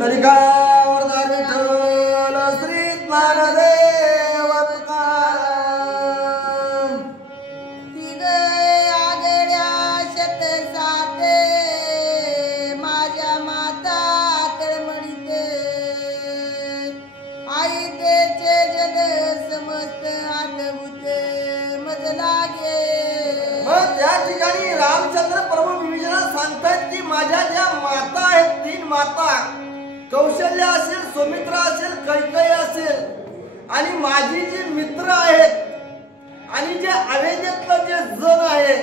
पुंडलिकावर विठ्ठल श्री ज्ञानदेव तुकाराम तिघे आगड्या शत साते माझ्या माता तळमळीते आई तेचे जग समस्त आठवते मज लागे। मग त्या ठिकाणी रामचंद्र प्रभू विभीषणा सांगतात की माझ्या ज्या माता आहेत, 3 माता, कौशल्य असेल, सुमित्रा असेल, कैकेयी असेल आणि माझी जी मित्र आहेत आणि जे अवेद्यातलं जे जन आहे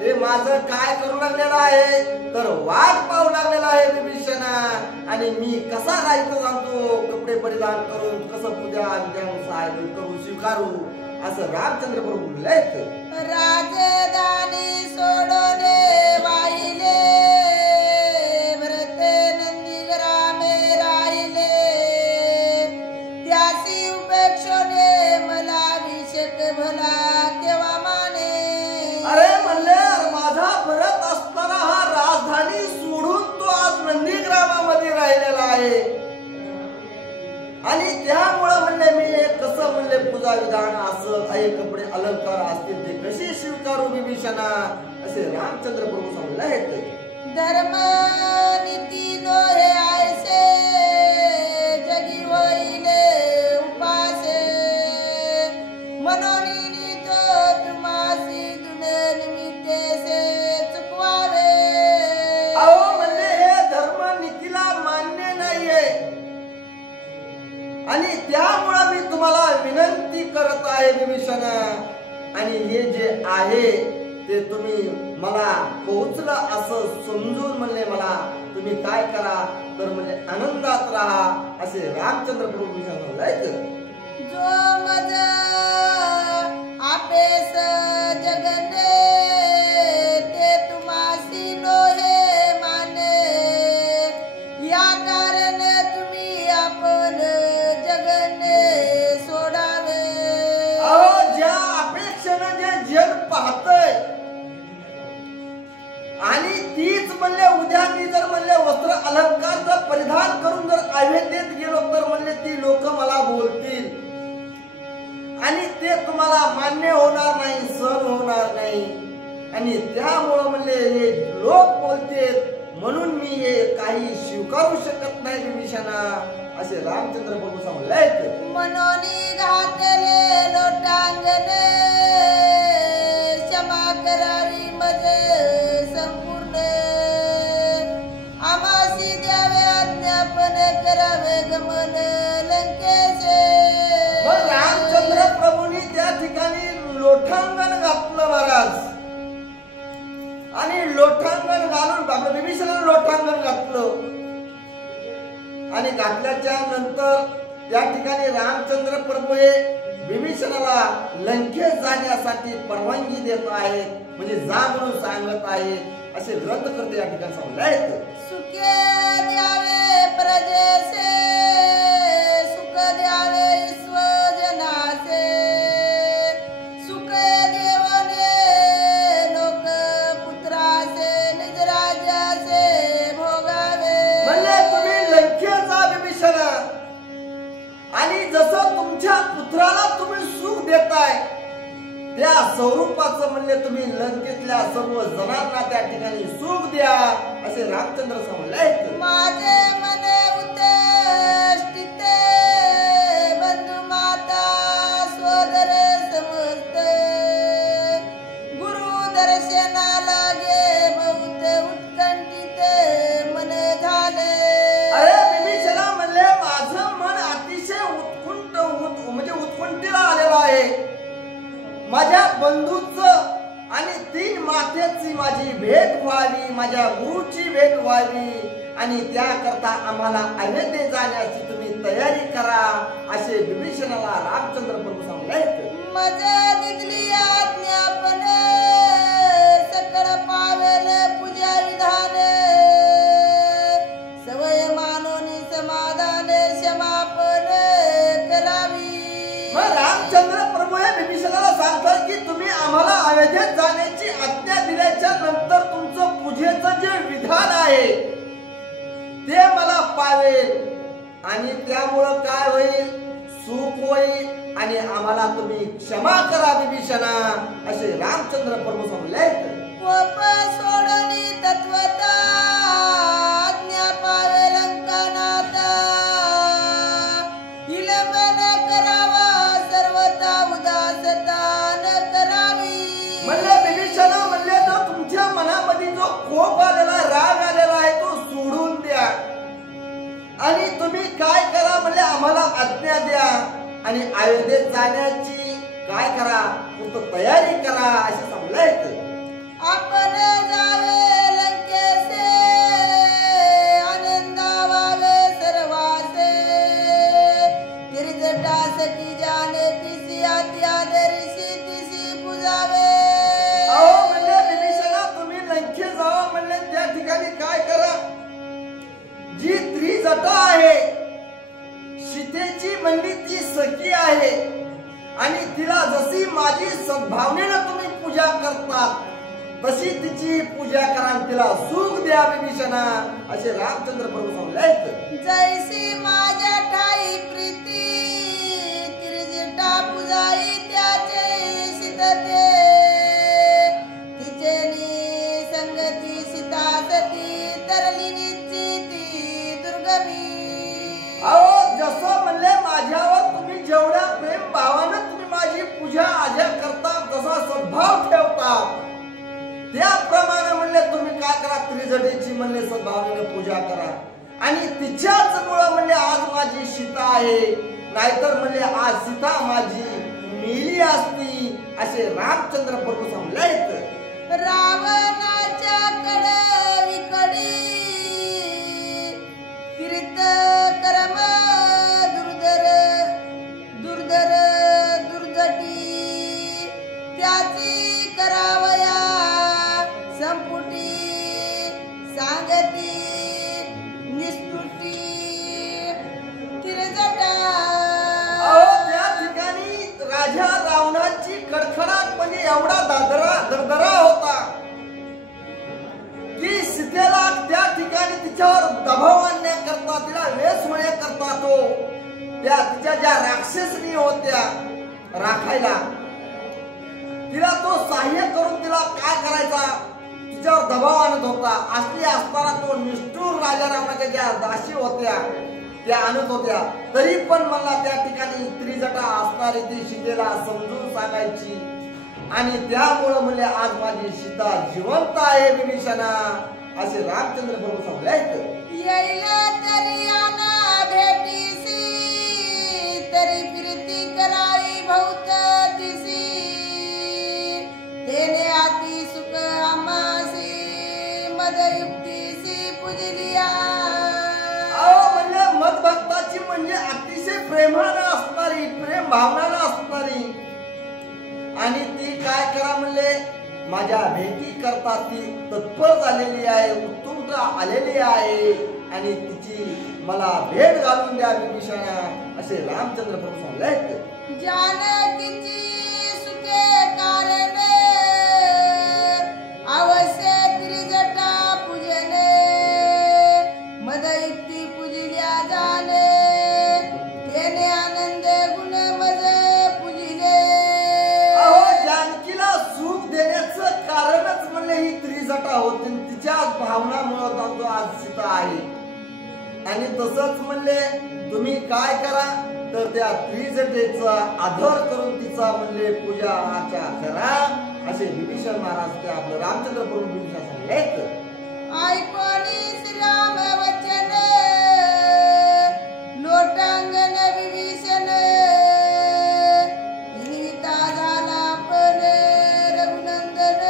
ते माझं काय करू लागलेलं आहे तर वाट पाहू लागलेला आहे विभीषणा। आणि मी कसा राहायचं जाणतो, कपडे परिधान करून कसं पूजा साहेब करू स्वीकारू असं रामचंद्र प्रभू बोलले। राजधानी सोडोने वाहिले भरते नंदीग्रामे राहिले त्यासी उपेक्षोने मला अभिषेक भला केव्हा माने। अरे म्हणले माझा भरत असताना हा राजधानी सोडून तो आज नंदीग्रामामध्ये राहिलेला आहे आणि त्यामुळे म्हणले मी कसं म्हणले पूजा विधान असं काही कपडे अलंकार असतील ते कशी स्वीकारू विभीषणा असे रामचंद्र प्रभू सांगले आहेत। धर्म नीती नोहे आयसे जगी होईले उपासे मनोनी तो तुमासी तुने निमित्ते से चुकवावे। अहो म्हणले हे धर्म नीतीला मान्य नाहीये आणि त्यामुळे मी तुम्हाला विनंती करत आहे विभीषणा आणि हे जे आहे ते तुम्ही मला पोहोचलं असं समजून म्हणले मला तुम्ही काय करा तर म्हणजे आनंदात राहा असे रामचंद्र प्रभू सांगितले। जो मज आपेस जगने ते तुमासी नोहे माने या कारण तुम्ही आपण जगने सोडावे। अहो ज्या अपेक्षेने जे जग पाहतय आणि तीच म्हणले उद्या मी जर म्हणले वस्त्र अलंकार परिधान करून जर अयोध्येत गेलो तर म्हणले ती लोक मला बोलतील आणि ते तुम्हाला मान्य होणार नाही, सहन होणार नाही आणि त्यामुळे म्हणले हे लोक बोलतेत म्हणून मी हे काही स्वीकारू शकत नाही विभीषणा असे रामचंद्र प्रभू सांगले। मनोनी घातले लोटांगणे क्षमा करावी मजे संपूर्ण आमासी द्यावे आज्ञापन करावे गमन लंकेचे। रामचंद्र प्रभूंनी त्या ठिकाणी लोटांगण घातलं महाराज आणि लोटांगण घालून आपल्या विभीषणाने लोटांगण घातलं आणि घातल्याच्या नंतर त्या ठिकाणी रामचंद्र प्रभू हे विभीषणाला लंकेत जाण्यासाठी परवानगी देत आहेत म्हणजे जा म्हणून सांगत आहेत असे ग्रंथकर्ते या ठिकाणी सांगले। सुखे द्यावे प्रजेसे सुख द्यावे स्वजनासे सुख देवने लोक पुत्रासे निज राज्यासे भोगावे। म्हणले तुम्ही लंकेत जा विभीषणा आणि जसं तुमच्या पुत्राला तुम्ही सुख देताय त्या स्वरूपाचं म्हणले तुम्ही लंकेतल्या सर्व जनांना त्या ठिकाणी सुख द्या असे रामचंद्र सांगले। माझे मने उतेष्टिते बंधु माता सोदर समजते गुरु दर्शना लागे बहुत उत्कंठिते मन झाले। अरे विभीषणा म्हणले माझं मन अतिशय म्हणजे उत्कंठेला आलेलं आहे माझ्या बंधूचं आणि 3 मातेची माझी भेट व्हावी माझ्या गुरुची भेट व्हावी आणि त्याकरता आम्हाला अयोध्येत जाण्याची तुम्ही तयारी करा असे विभीषणाला रामचंद्र प्रभू सांगले। मजे दिगली आज्ञापने सकळ पावेल पूजा विधाने सवय मानोनी समाधाने क्षमापण करावी। रामचंद्र प्रभू हे विभीषणाला सांगतात की तुम्ही आम्हाला अयोध्येत जाण्याची आज्ञा दिल्याच्या नंतर तुमचं पूजेचं जे विधान आहे ते मला पावेल आणि त्यामुळं काय होईल, सुख होईल आणि आम्हाला तुम्ही क्षमा करा विभीषणा, असे रामचंद्र प्रभू सांगले. कोप सोडणी तत्वता आज्ञा पावे लंकानाथ, विलंबन करावा सर्वता उदासता न करावी. म्हणले विभीषणा, म्हणले जो तुमच्या मनामध्ये जो कोप आलेला, राग आलेला आहे तो सोडून द्या आणि तुम्ही काय करा, म्हणले आम्हाला आज्ञा द्या आणि अयोध्येत जाण्याची काय करा, पूर्ण तयारी करा, असे सांगले. आपण जावे लंकेसे, आनंदावावे सर्वासे, तिरजटासकी जाने तिसी आदरिसी तिसी पुजावे. अहो म्हणले विभीषणा, तुम्ही लंके जावा, म्हणले त्या ठिकाणी काय करा, जी त्रिजटा आहे, सीतेची म्हणली ती सखी आहे आणि तिला जशी माझी सद्भावनेनं तुम्ही पूजा करतात तशी तिची पूजा करा, तिला सुख द्या विभीषणा, असे रामचंद्र प्रभू सांगले. जैसी माझ्या ठाई प्रीती, तिरजटा पुजाई त्याचे सीतते, तिचे संगती सीता सती, तरली निश्चिती दुर्गमी. अहो जसं म्हणले माझ्यावर तुम्ही जेवढ्या प्रेम भावानं तुम्ही माझी पूजा आज्ञा करता, जसा सद्भाव ठेवता, त्याप्रमाणे म्हणले तुम्ही काय करा, त्रिजटेची म्हणले सद्भावनेने पूजा करा आणि तिच्याच मुळे म्हणले आज माझी सीता आहे, नाहीतर म्हणले आज सीता माझी मेली असती, असे रामचंद्र प्रभू सांगले. रावणाच्या कडविकडी, तीर्थ कर्म दुर्धर दुर्धर दुर्जटी, त्याची करावया संपुटी, सांगती निष्ठुटी तिरजटा. त्या ठिकाणी राजा रावणाची कडखडाट म्हणजे एवढा दरदरा होता की सीतेला त्या ठिकाणी तिच्यावर दबाव आणण्याकरता, तिला वेश होण्याकरता तो त्या तिच्या ज्या राक्षसनी होत्या राखायला, तिला तो सहाय्य करून तिला काय करायचा, तिच्यावर दबाव आणत होता. असली असताना तो निष्ठुर राजा रावणाच्या ज्या दासी होत्या त्या आणत होत्या, तरी पण मला त्या ठिकाणी त्रिजटा असणारी ती सीतेला समजून सांगायची आणि त्यामुळे म्हणले आज माझी सीता जिवंत आहे विभीषणा, असे रामचंद्र प्रभू सांगले. येईला तरी आना भेटीसी, तरी प्रीती करावी बहुत दिसी, तेने आती सुख आमासी, मदयुक्तीसी पुजलिया. म्हणले मदभक्ताची म्हणजे अतिशय प्रेमानं असणारी, प्रेम भावनानं असणारी आणि ती काय करा, म्हणले माझ्या भेटी करता ती तत्पर झालेली आहे, उत्तुंग आलेली आहे आणि तिची मला भेट घालून द्या विभीषणा, असे रामचंद्र प्रभू सांगले. जानकीची सुखे कारणे, अवश्य त्रिजटा पूजने, मदयुक्ती पूजिल्या जाणे, तेने आनंद गुण मज पूजिले. अहो जानकीला सुख देण्याचं कारणच म्हणले ही त्रिजटा होती, तिच्या भावनामुळे तो आज सीता आहे आणि तसंच म्हणले तुम्ही काय करा, तर त्या त्रिजटेचा आदर करून तिचा म्हणले पूजा आचा करा, असे विभीषण महाराज ते आपलं रामचंद्र प्रभू विभीषण सांगले. ऐकोनी श्रीराम वचन, लोटांगण विभीषण, हिनविता झाला पण रघुनंदन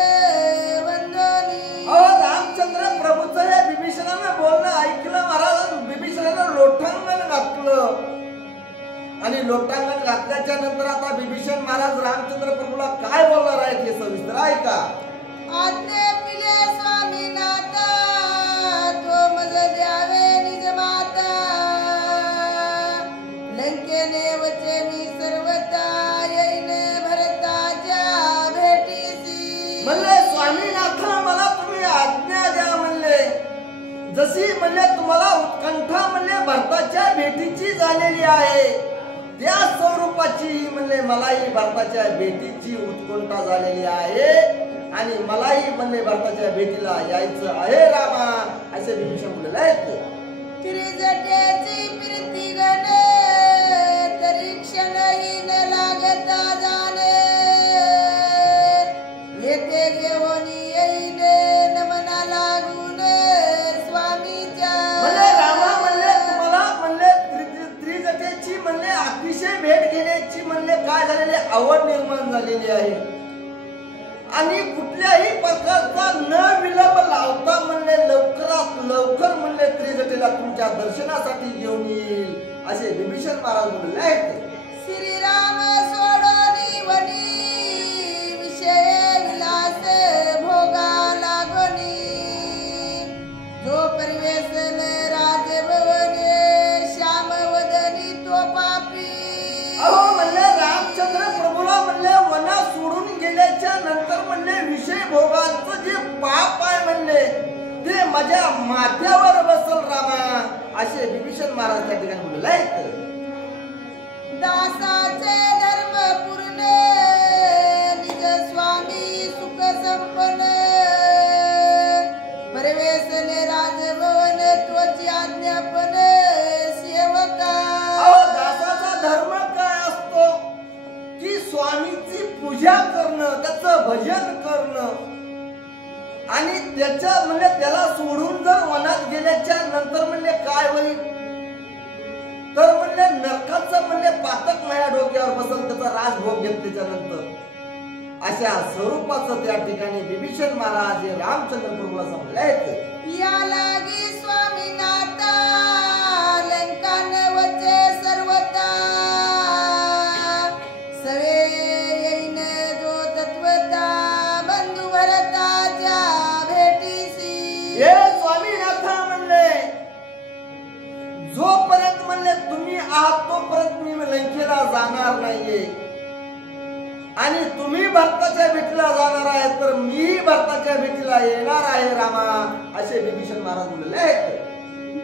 वंदनी. रामचंद्र प्रभूचं हे विभीषणानं बोलणं ऐकलं महाराज, विभीषणानं लोटांगण घातलं आणि लोटांगण घातल्याच्या नंतर आता विभीषण महाराज रामचंद्र प्रभूला काय बोलणार आहेत हे सविस्तर ऐका. आज्ञे पिले स्वामीनाथ, तो मज द्यावे निज माता, लंकेने वचनी सर्वता, येईन भरताच्या भेटीसी. म्हणले स्वामीनाथ मला तुम्ही आज्ञा द्या, म्हणले जशी म्हणले तुम्हाला उत्कंठा म्हणले भरताच्या भेटीची झालेली आहे, त्या स्वरूपाची म्हणले मलाही भरताच्या भेटीची उत्कंठा झालेली आहे आणि मलाही म्हणले भरताच्या भेटीला यायचं आहे रामा, असे विभीषण बोलले आहेत. त्रिजटेची प्रीती गण तरी क्षणही न लागता जाणे, येथे घेऊन येईन नमना लागून स्वामीच्या. म्हणले रामा म्हणले तुम्हाला म्हणले त्रिजटेची म्हणले अतिशय भेट घेण्याची म्हणले काय झालेली आवड निर्माण झालेली आहे आणि कुठल्याही प्रकारचा न विलंब लावता म्हणले लवकरात लवकर म्हणले त्रिजटेला तुमच्या दर्शनासाठी घेऊन येईल, असे विभीषण महाराज बोलले आहेत. श्रीराम सोडोनी वनी विषय विलास भोगा लागोनी, जो परिवेशन राजभवने श्याम वदनी तो पापी. अहो म्हणले रामचंद्र प्रभूला म्हणले वना सोडून गेल्याच्या नंतर म्हणले विषय भोगांचं जे पाप आहे म्हणले ते माझ्या माथ्यावर बसल रामा, असे विभीषण महाराज त्या ठिकाणी बोलले आहेत. दासाचे धर्म पूर्ण निज स्वामी सुख संपन्न, परिवेशने राजभवन त्वची आज्ञापन सेवका. दासाचा धर्म काय असतो की स्वामीची पूजा करणं, त्याचं भजन करणं आणि त्याच्या म्हणले त्याला सोडून जर वनात गेल्याच्या नंतर म्हणले काय होईल, तर म्हणले नरकाचं म्हणले पातक माझ्या डोक्यावर बसल, त्याचा राजभोग घेतल्याच्या नंतर. अशा स्वरूपाचं त्या ठिकाणी विभीषण महाराज हे रामचंद्र प्रभूला सांगले आहेत. या लागी स्वामीनाथा लंका नवचे सर्वता, सवे येईन जो तत्वता बंधू भरताच्या भेटीसी. हे स्वामीनाथा म्हणले जोपर्यंत म्हणले तुम्ही आहात तोपर्यंत मी लंकेला जाणार नाहीये आणि तुम्ही भरताच्या भेटीला जाणार आहे तर मी भरताच्या भेटीला येणार आहे रामा, असे विभीषण महाराज बोलले आहेत.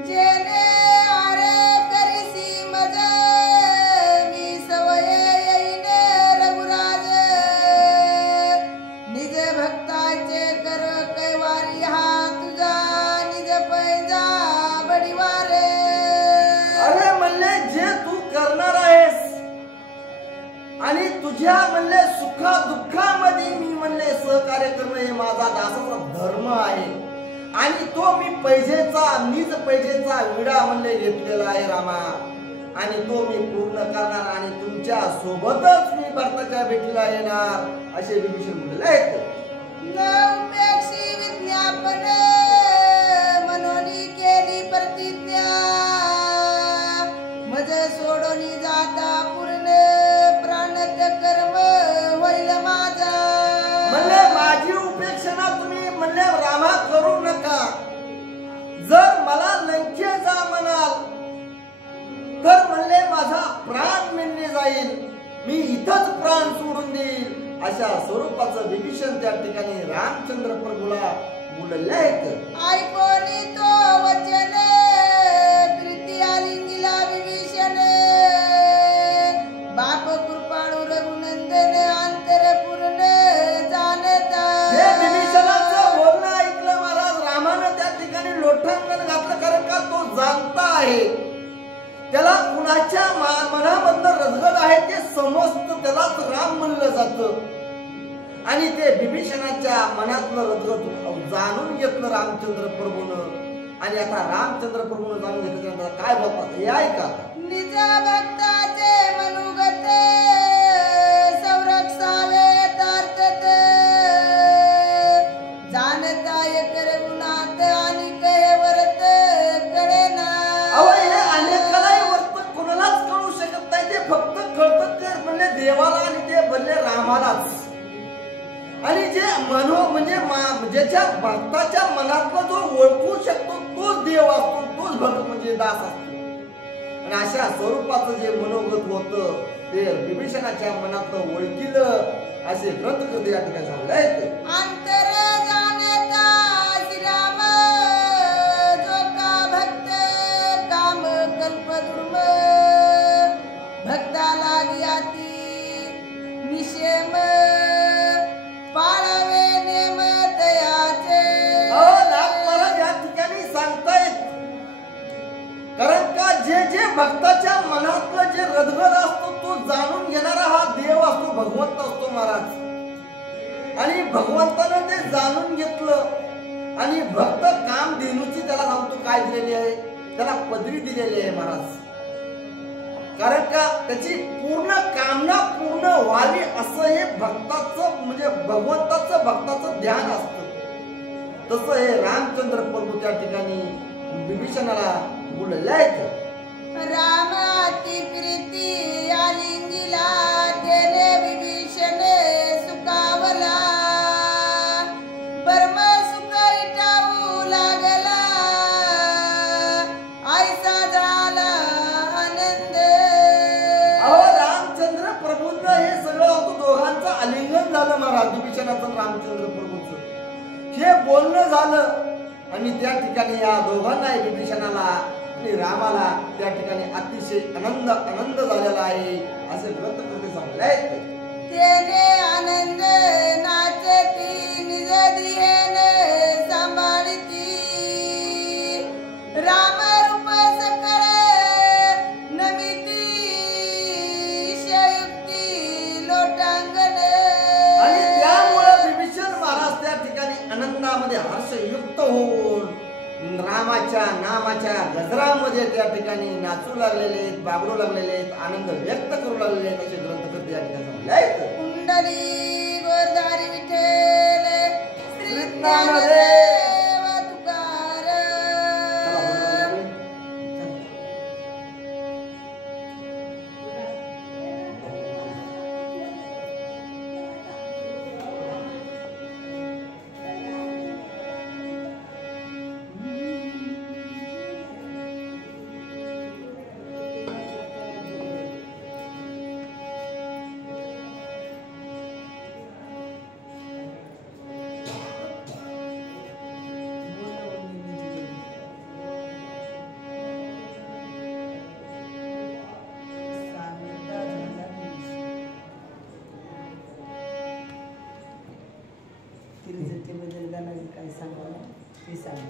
जेने आरे करिसी मज मी सवय येईन रघुराज, निज भक्ताचे कर कैवारी हा तुझा निज पैजा बडिवारे. अरे म्हणले जे तू करणार आहेस आणि तुझ्या म्हणले सुखा दुःखामध्ये मी म्हणले सहकार्य करणं हे माझा दासाचा धर्म आहे आणि तो मी पैजेचा निज पैजेचा विडा म्हणले घेतलेला आहे रामा आणि तो मी पूर्ण करणार आणि तुमच्या सोबतच मी भरताच्या भेटीला येणार, असे विभीषण बोलले आहेत. नवपेक्षी विज्ञापन मनोनी केली प्रतिज्ञा, मज सोडोनी जाता पूर्ण प्राणत कर्म होईल माझा. म्हणले माझी उपेक्षणा तुम्ही म्हणले रामा करू नका, जर मला लंके जा म्हणाल तर म्हणले माझा प्राण मिळणे जाईल, मी इथंच प्राण सोडून देईल, अशा स्वरूपाचं विभीषण त्या ठिकाणी रामचंद्र प्रभूला बोलले आहेत. ऐकोनी तो वचन प्रीती आलिंगीला विभीषण, बाप कृपाळू रघुनंदन अंतर पूर्ण जाणता. हे विभीषणाचं बोलणं ऐकलं महाराज रामानं त्या ठिकाणी लोटांगण घातलं, कारण का तो जाणता आहे, त्याला कुणाच्या मनामधलं रजगद आहे ते समजतं, त्यालाच राम म्हणलं जातं आणि ते विभीषणाच्या मनातलं रजगद जाणून घेतलं रामचंद्र प्रभूनं आणि आता रामचंद्र प्रभूनं जाणून घेतल्यानंतर काय बोलतात हे ऐका. निज भक्ताचे मनुगत संरक्षावे यथार्थत, जाणता करगुणात आणि कय वर्त कळेना. हे अनेकालाही वर्त कोणालाच कळू शकत नाही, ते फक्त कळतं म्हणले देवाला आणि ते म्हणले रामालाच. आणि जे म्हणजे ज्याच्या भक्ताच्या मनातला जो ओळखू शकतो तोच देव असतो, तोच भक्त म्हणजे दास असतो. आणि अशा स्वरूपाचं जे मनोगत होतं ते विभीषणाच्या मनातलं ओळखीलं, असे ग्रंथकर्ते या ठिकाणी सांगले आहेत. अंतर जाणता श्रीराम जो भक्ताच्या मनातलं जे रदगद असतो तो जाणून घेणारा हा देव असतो, भगवंत असतो महाराज. आणि भगवंतानं ते जाणून घेतलं आणि भक्त काम देणूची त्याला सांगतो काय दिलेली आहे, त्याला पदवी दिलेली आहे महाराज. कारण का त्याची पूर्ण कामना पूर्ण व्हावी असं हे भक्ताचं म्हणजे भगवंताचं भक्ताचं ध्यान असतं. तसं हे रामचंद्र प्रभू त्या ठिकाणी विभीषणाला बोलले आहेत. राम अति प्रीती आलिंगिला केले विभीषणे सुखावला, परम सुख इटावू लागला, ऐसा झाला आनंद. अहो रामचंद्र प्रभूंना हे सगळं होतं, दोघांचं आलिंगन झालं महाराज, विभीषणाचं रामचंद्र प्रभूचं हे बोलणं झालं. आणि त्या ठिकाणी या दोघांना विभीषणाला आणि रामाला त्या ठिकाणी अतिशय आनंद झालेला आहे असे ग्रंथकर्ते सांगले आहेत. तेने आनंद नाचती निज धियेने सांभाळती, राम रूप सकळ नमिती शयुक्ती लोटांगण. आणि त्यामुळे विभीषण महाराज त्या ठिकाणी आनंदामध्ये हर्षयुक्त होऊन रामाच्या नामाच्या गजरामध्ये त्या ठिकाणी नाचू लागलेले आहेत, बागडू लागलेले आहेत, आनंद व्यक्त करू लागलेले आहेत असे ग्रंथकर्ते या ठिकाणी सांगले आहेत. कुंडली गोरधारी विठ्ठल श्री ज्ञानदेव तुकाराम. बद्दल गाणं काय सांगावं ते सांग.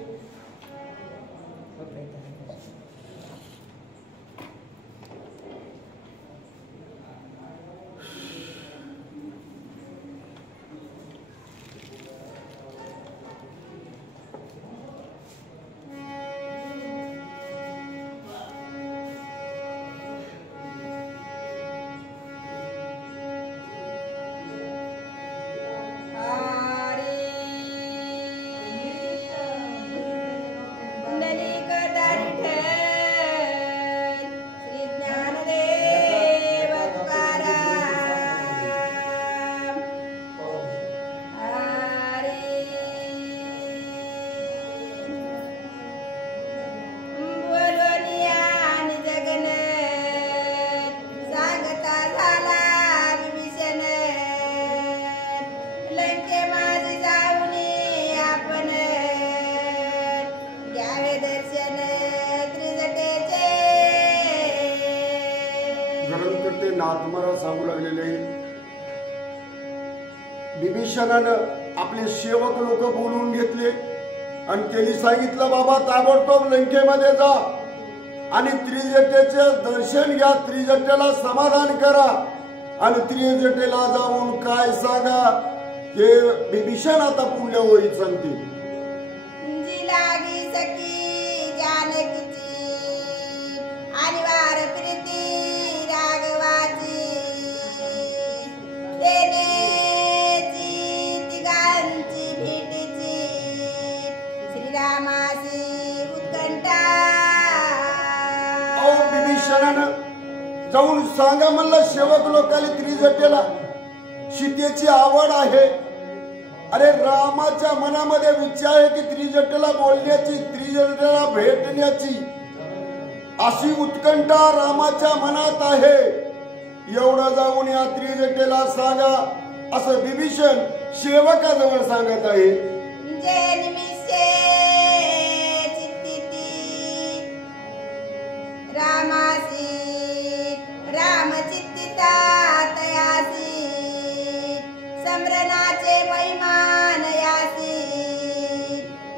नाथमारा सांगू लागलेले विभीषणानं आपले सेवक लोक बोलवून घेतले आणि त्यांनी सांगितलं बाबा ताबडतोब लंकेमध्ये जा आणि त्रिजटेचे दर्शन घ्या, त्रिजटेला समाधान करा आणि त्रिजटेला जाऊन काय सांगा हे विभीषण आता पुण्य होईल सांगते. जी लागी सखी जानकीची अनिवार्य प्रीती राघवाची, तेनेची तिघांची भेटीची श्रीरामाची उत्कंठा. विभीषणानं जाऊन सांगा म्हणलं सेवक लोकांनी त्रिजटेला सीतेची आवड आहे. अरे रामाच्या मनामध्ये विचार आहे की त्रिजटेला बोलण्याची, त्रिजटेला भेटण्याची अशी उत्कंठा रामाच्या मनात आहे. एवढं जाऊन या त्रिजटेला सांगा असं विभीषण सेवकाजवळ सांगत आहे. जे निमिषे चित्तिती रामासी रामचित्तिता तयासी समरणाचे महिमान यासी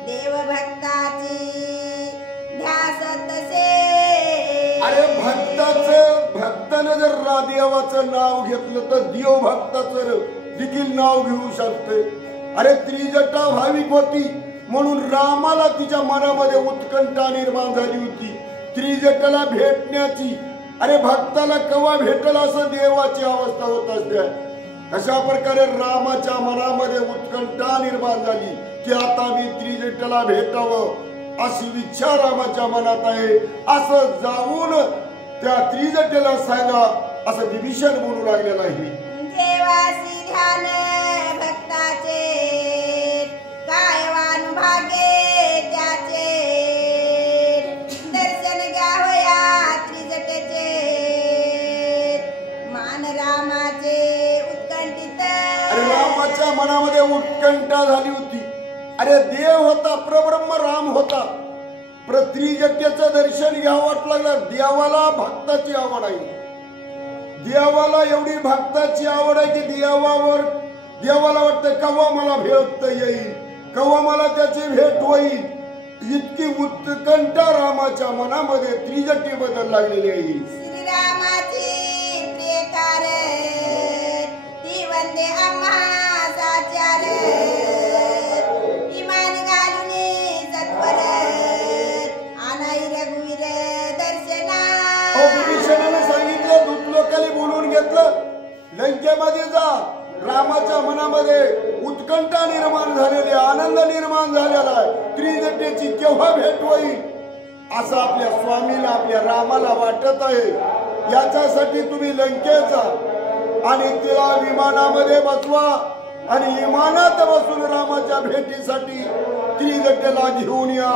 देवभक्ताची ध्यास तसे. अरे भक्त जर देवाचं नाव घेतलं तर देव भक्ताचं देखील नाव घेऊ शकते. अरे त्रिजटा भाविक होती म्हणून रामाला तिच्या मनामध्ये उत्कंठा निर्माण झाली होती त्रिजटाला भेटण्याची. अरे भक्ताला केव्हा भेटल असं देवाची अवस्था होत असते. अशा प्रकारे रामाच्या मनामध्ये उत्कंठा निर्माण झाली की आता मी त्रिजटाला भेटावं अशी इच्छा रामाच्या मनात आहे. असं जाऊन त्या त्रिजटेला सांगा असं विभीषण बोलू लागलेला आहे. देवासी ध्यान भक्ताचे कायवान भागे त्याचे दर्शन घ्यावया त्रिजटेचे मान रामाचे उत्कंठित. अरे रामाच्या मनामध्ये उत्कंठा झाली होती. अरे देव होता प्रब्रह्म राम होता. त्रिजटेचं दर्शन घ्यावं वाटलं लागलं. देवाला भक्ताची आवड आहे. देवाला एवढी भक्ताची आवड आहे की देवाला वाटतं केव्हा मला भेटता येईल केव्हा मला त्याची भेट होईल. इतकी उत्कंठा रामाच्या मनामध्ये त्रिजटी बदल लागलेली आहे. श्रीरामाची प्रियकार ती वंदे आम्हा साचार इमान घालून सत्वर आनाई रघुवीर दर्शना. विभीषणाने सांगितलं दूतलोकाला बोलून घेतलं लंकेमध्ये जा. रामाच्या मनामध्ये उत्कंठा निर्माण झालेली आनंद निर्माण झालेला आहे. त्रिजटेची केव्हा भेट होईल असं आपल्या स्वामीला आपल्या रामाला वाटत आहे. याच्यासाठी तुम्ही लंकेचा आणि तिला विमानामध्ये बसवा आणि विमानात बसून रामाच्या भेटीसाठी त्रिजटेला घेऊन या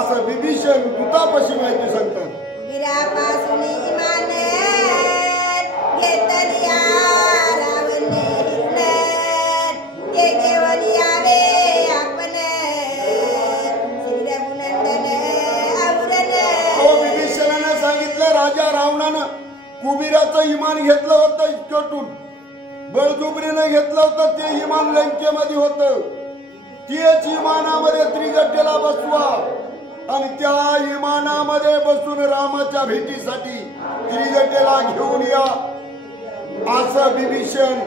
असं विभीषण दूतापाशी माहिती सांगतात. वीरापासून इमान घेतलिया रावण के घेऊन यावे आपण श्री रघुनंदन आवरण. विभीषणाने सांगितलं राजा रावणानं कुबीराचं इमान घेतलं होतं इतकटून बळजुबरीने घेतलं होतं. ते इमान लंकेमध्ये होतं. तेच इमानामध्ये त्रिजटेला बसवा आणि त्या विमानामध्ये बसून रामाच्या भेटीसाठी त्रिजटेला घेऊन या असं विभीषण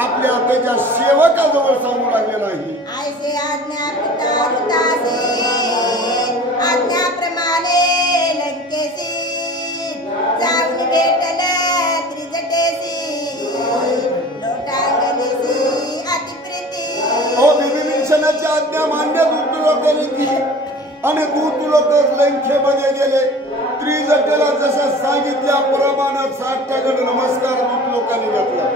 आपल्या त्याच्या सेवकाजवळ सांगू लागलेला आहे. ऐसे आज्ञा पिता ऋतासी आज्ञाप्रमाणे लंकेसी जाऊन भेटल त्रिजटेसी लोटांगणेसी अतिप्रीती. विभीषणाची आज्ञा मान्य दूत लोकांनी केली आणि दूत लोक लंकेमध्ये गेले. त्रिजटेला जसं सांगितल्याप्रमाणे 60 नमस्कार दूत लोकांनी घेतला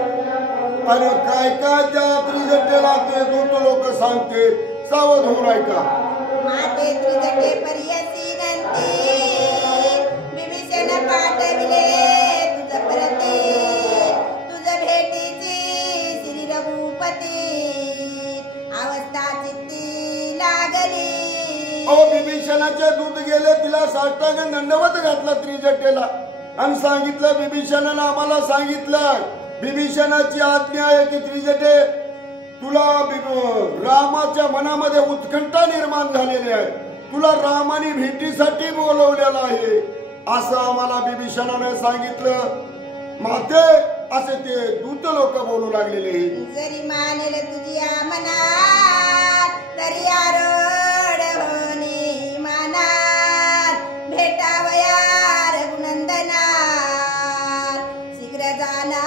आणि काय काय त्या त्रिजटेला ते दूत लोक सांगते सावध होऊन ऐका. माते त्रिजटे पर्यसी नंदी विभीषण पाठविले तुझ परती तुझ भेटीची श्री रघुपती अवस्था चित्ती लागली. विभीषणाचे दूत गेले तिला साष्टांग दंडवत घातला त्रिजटेला आणि सांगितलं विभीषणानं आम्हाला सांगितलं विभीषणाची आज्ञा आहे की त्रिजटे तुला रामाच्या मनामध्ये उत्कंठा निर्माण झालेली आहे. तुला रामाने भेटीसाठी बोलवलेलं आहे असं आम्हाला विभीषणाने सांगितलं. माते असे ते दूत लोक बोलू लागलेले. जरी मानेल तुझी मनात तरी आरोड होनी मानात भेटावया रघुनंदना शीघ्र जाना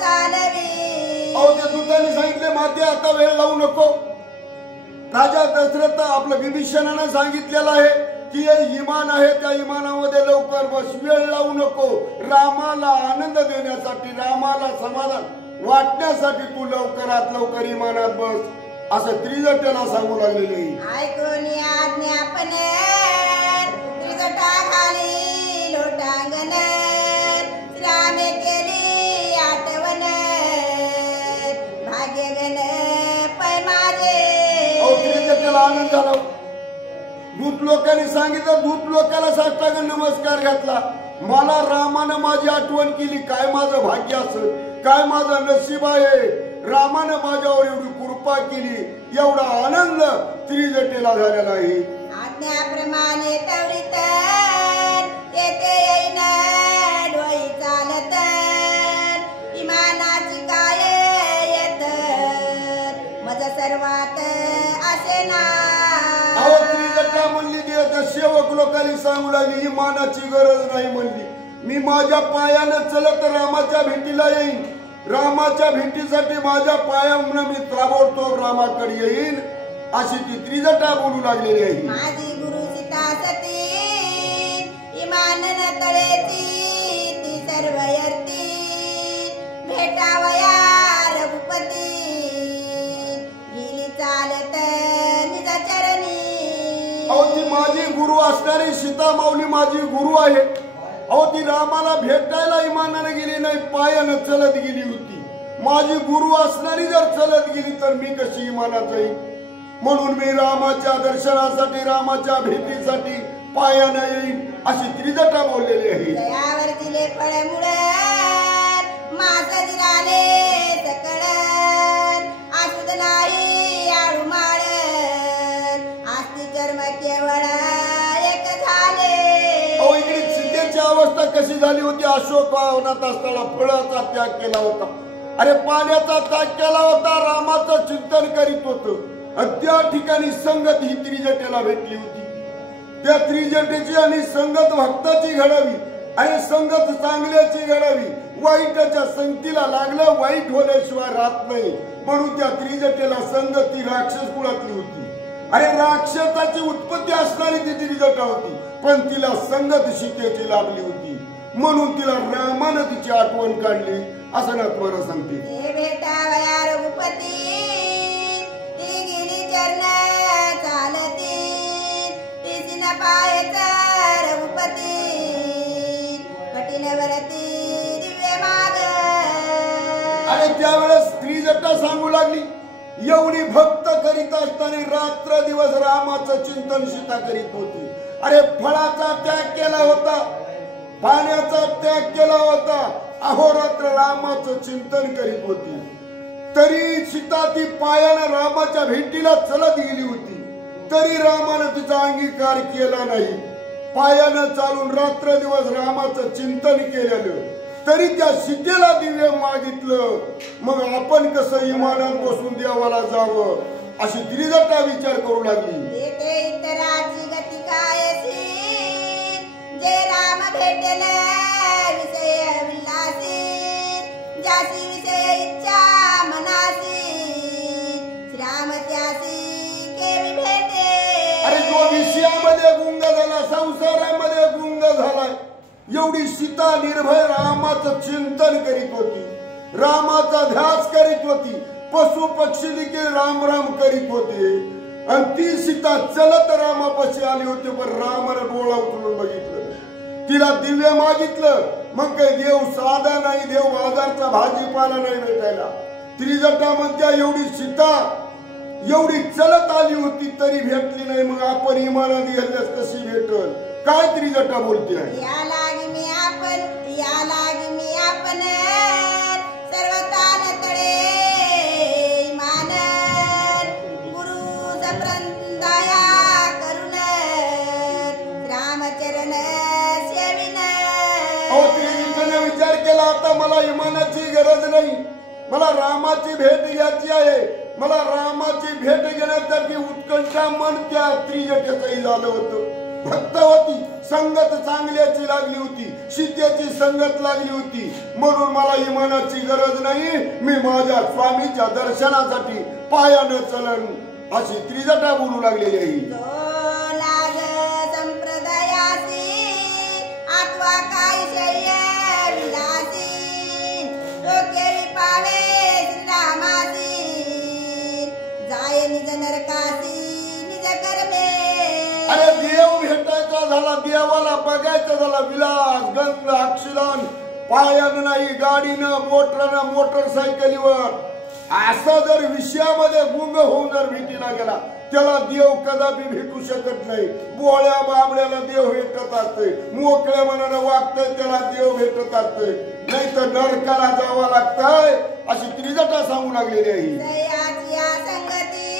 चालवी. त्या दूतांनी सांगितले माते आता वेळ लावू नको. राजा दशरथ आपलं विभीषणाने सांगितलेलं आहे की हे इमान आहे त्या इमानामध्ये लवकर बस. वेळ लावू नको. रामाला आनंद देण्यासाठी रामाला समाधान वाटण्यासाठी तू लवकरात लवकर इमानात बस असं त्रिजटेला सांगू लागलेले. ऐकून आज्ञापन त्रिजटा खाली लोटांगण रामे केली आठवण भाग्यगण पै माझे. त्रिजटेला आनंद झाला. दूत लोकांनी सांगितलं. दूत लोकांना साष्टांग नमस्कार घातला. मला रामानं माझी आठवण केली. काय माझं भाग्य असं काय माझं नशीब आहे. रामानं माझ्यावर एवढी कृपा केली. एवढा आनंद त्रिजटेला झालेला आहे. आज्ञाप्रमाणे तवरित येते येईन डोई चालत ना अहो त्रिजटा म्हणली देवाच्या सेवक लोकांनी सांगू लागली ही मानाची गरज नाही म्हणली. मी माझ्या पायानं चलत रामाच्या भेटीला येईन. रामाच्या भेटीसाठी माझ्या पायानं मी ताबडतोब रामाकडे येईन अशी ती त्रिजटा बोलू लागलेली आहे. माझी गुरु सीता सती इमान न तळेची ती सर्व यर्ती भेटावया रघुपती गेली चालत निज चरणी. अहो ती माझी गुरु असणारी सीता माऊली माझी गुरु आहे. अहो ती रामाला भेटायला इमानाने गेली नाही, पायानं चलत गेली होती. माझी गुरु असणारी जर चलत गेली तर मी कशी इमानात जाईल. म्हणून मी रामाच्या दर्शनासाठी रामाच्या भेटीसाठी पायानं येईन अशी त्रिजटा बोललेली आहे. दयावर दिले फळमुळ मास दिराले सकळ आसुद नाही आळुमाळ आस्ती चर्म केवळ एक झाले. अहो इकडे सीतेची अवस्था कशी झाली होती. अशोकवनात असताना फळाचा त्याग केला होता. अरे पाण्याचा त्याग केला होता. रामाचं चिंतन करीत होतं आणि त्या ठिकाणी संगत ही त्रिजटेला भेटली होती. त्या त्रिजटेची आणि संगत भक्ताची घडावी आणि संगत चांगल्याची घडावी. वाईटाच्या संगतीला लागलं वाईट होण्याशिवाय राहत नाही. म्हणून त्या त्रिजटेला संगत ती राक्षस कुळातली होती. अरे राक्षसाची उत्पत्ती असणारी ती त्रिजटा होती, पण तिला संगत सीतेची लाभली होती. म्हणून तिला रामानं तिची आठवण काढली असं नाथमारा सांगते. हे भेटावया रघुपती ती गेली चरण चालती तिसी न पायच रघुपती कठीण वरती दिव्य माग. आणि त्यावेळेस त्रिजटा सांगू लागली एवढी भक्त करीत असताना रात्र दिवस रामाचं चिंतन सीता करीत होती. अरे फळाचा त्याग केला होता, पाण्याचा त्याग केला होता, अहोरात्र रामाचं चिंतन करीत होती. तरी सीता ती पायानं रामाच्या भेटीला चलत गेली होती. तरी रामानं तिचा अंगीकार केला नाही. पायानं चालून रात्र दिवस रामाचं चिंतन केलेलं तरी त्या सीतेला दिव्य मागितलं. मग आपण कसं इमानात बसून देवाला जावं अशी त्रिजटा विचार करू लागली. येथे इतराची गती कायसी जे राम भेटल विषय विलासी ज्यासी विषय इच्छा मनासी श्रीराम त्यासी केवी भेटे. अरे जो विषयामध्ये गुंग झाला, संसारामध्ये गुंग झालाय, एवढी सीता निर्भय रामाचं चिंतन करीत होती, रामाचा ध्यास करीत होती. पशु पक्षी देखील राम राम करीत होते आणि ती सीता चलत रामापाशी आली होती. पण रामानं डोळा उचलून बघितलं, तिला दिव्य मागितलं. मग काही देव साधा नाही, देव बाजारचा भाजीपाला नाही भेटायला. त्रिजटा म्हणत्या एवढी सीता एवढी चलत आली होती तरी भेटली नाही. मग आपण इमानात गेल्यास कशी भेटल. काय त्रिजटा बोलते आहे. या लागी मी आपण सर्व तान तळे मान गुरु संप्रदाया करुण रामचरण सेविन. अहो त्रिजटेने विचार केला आता मला इमानाची गरज नाही, मला रामाची भेट घ्यायची आहे. मला रामाची भेट घेण्यासाठी उत्कंठा मन त्या त्रिजटेचंही झालं होतं. भक्त होती, संगत चांगल्याची लागली होती, सीतेची संगत लागली होती. म्हणून मला इमानाची गरज नाही, मी माझ्या स्वामीच्या दर्शनासाठी पायानं चलन अशी त्रिजटा बोलू लागलेली आहे. जो लाग संप्रदायासी आत्वा काय शय्य विलासी तो केळी पावे श्रीरामासी जाय निज नरकासी निज कर्मे. अरे देव भेटायचा झाला, देवाला बघायचा झाला, विलास गंध अक्षिलान पायानं नाही, गाडीनं मोटरनं मोटरसायकलीवर असा जर विषयामध्ये गुंग होऊन जर भेटीला गेला त्याला देव कदापि भेटू शकत नाही. बोळ्या बाबड्याला देव भेटत असते, मोकळ्या मनानं वागतंय त्याला देव भेटत असते, नाही तर नरकाला जावं लागतंय अशी त्रिजटा सांगू लागलेली आहे. दयाची या संगती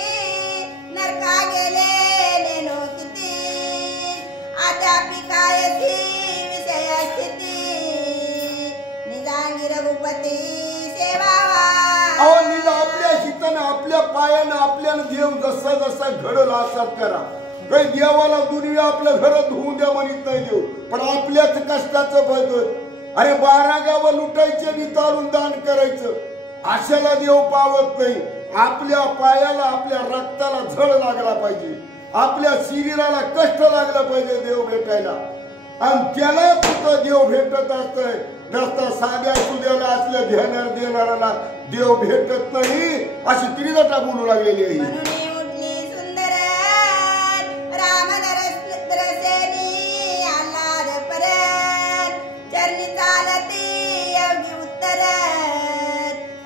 नरका गेले नेनो किती अद्यापि कायची विषय स्थिती निजांगी रघुपती सेवावा. अहो निज आपल्या हितानं आपल्या पायानं आपल्याला देव जसा जसा घडल असाच करा. काही देवाला दुनिया आपल्या घरात धुवून द्या म्हणत नाही देव, पण आपल्याच कष्टाचं फळ. अरे 12 गावं लुटायचे आणि चालून दान करायचं, अशाला देव पावत नाही. आपल्या पायाला आपल्या रक्ताला झळ लागला पाहिजे, आपल्या शरीराला कष्ट लागलं पाहिजे देव भेटायला, आणि त्याला तुझं देव भेटत असतंय. रस्ता साध्या सुद्याला असल्या घेणार देणाऱ्याला देव भेटत नाही, अशी त्रिजटा बोलू लागलेली आहे.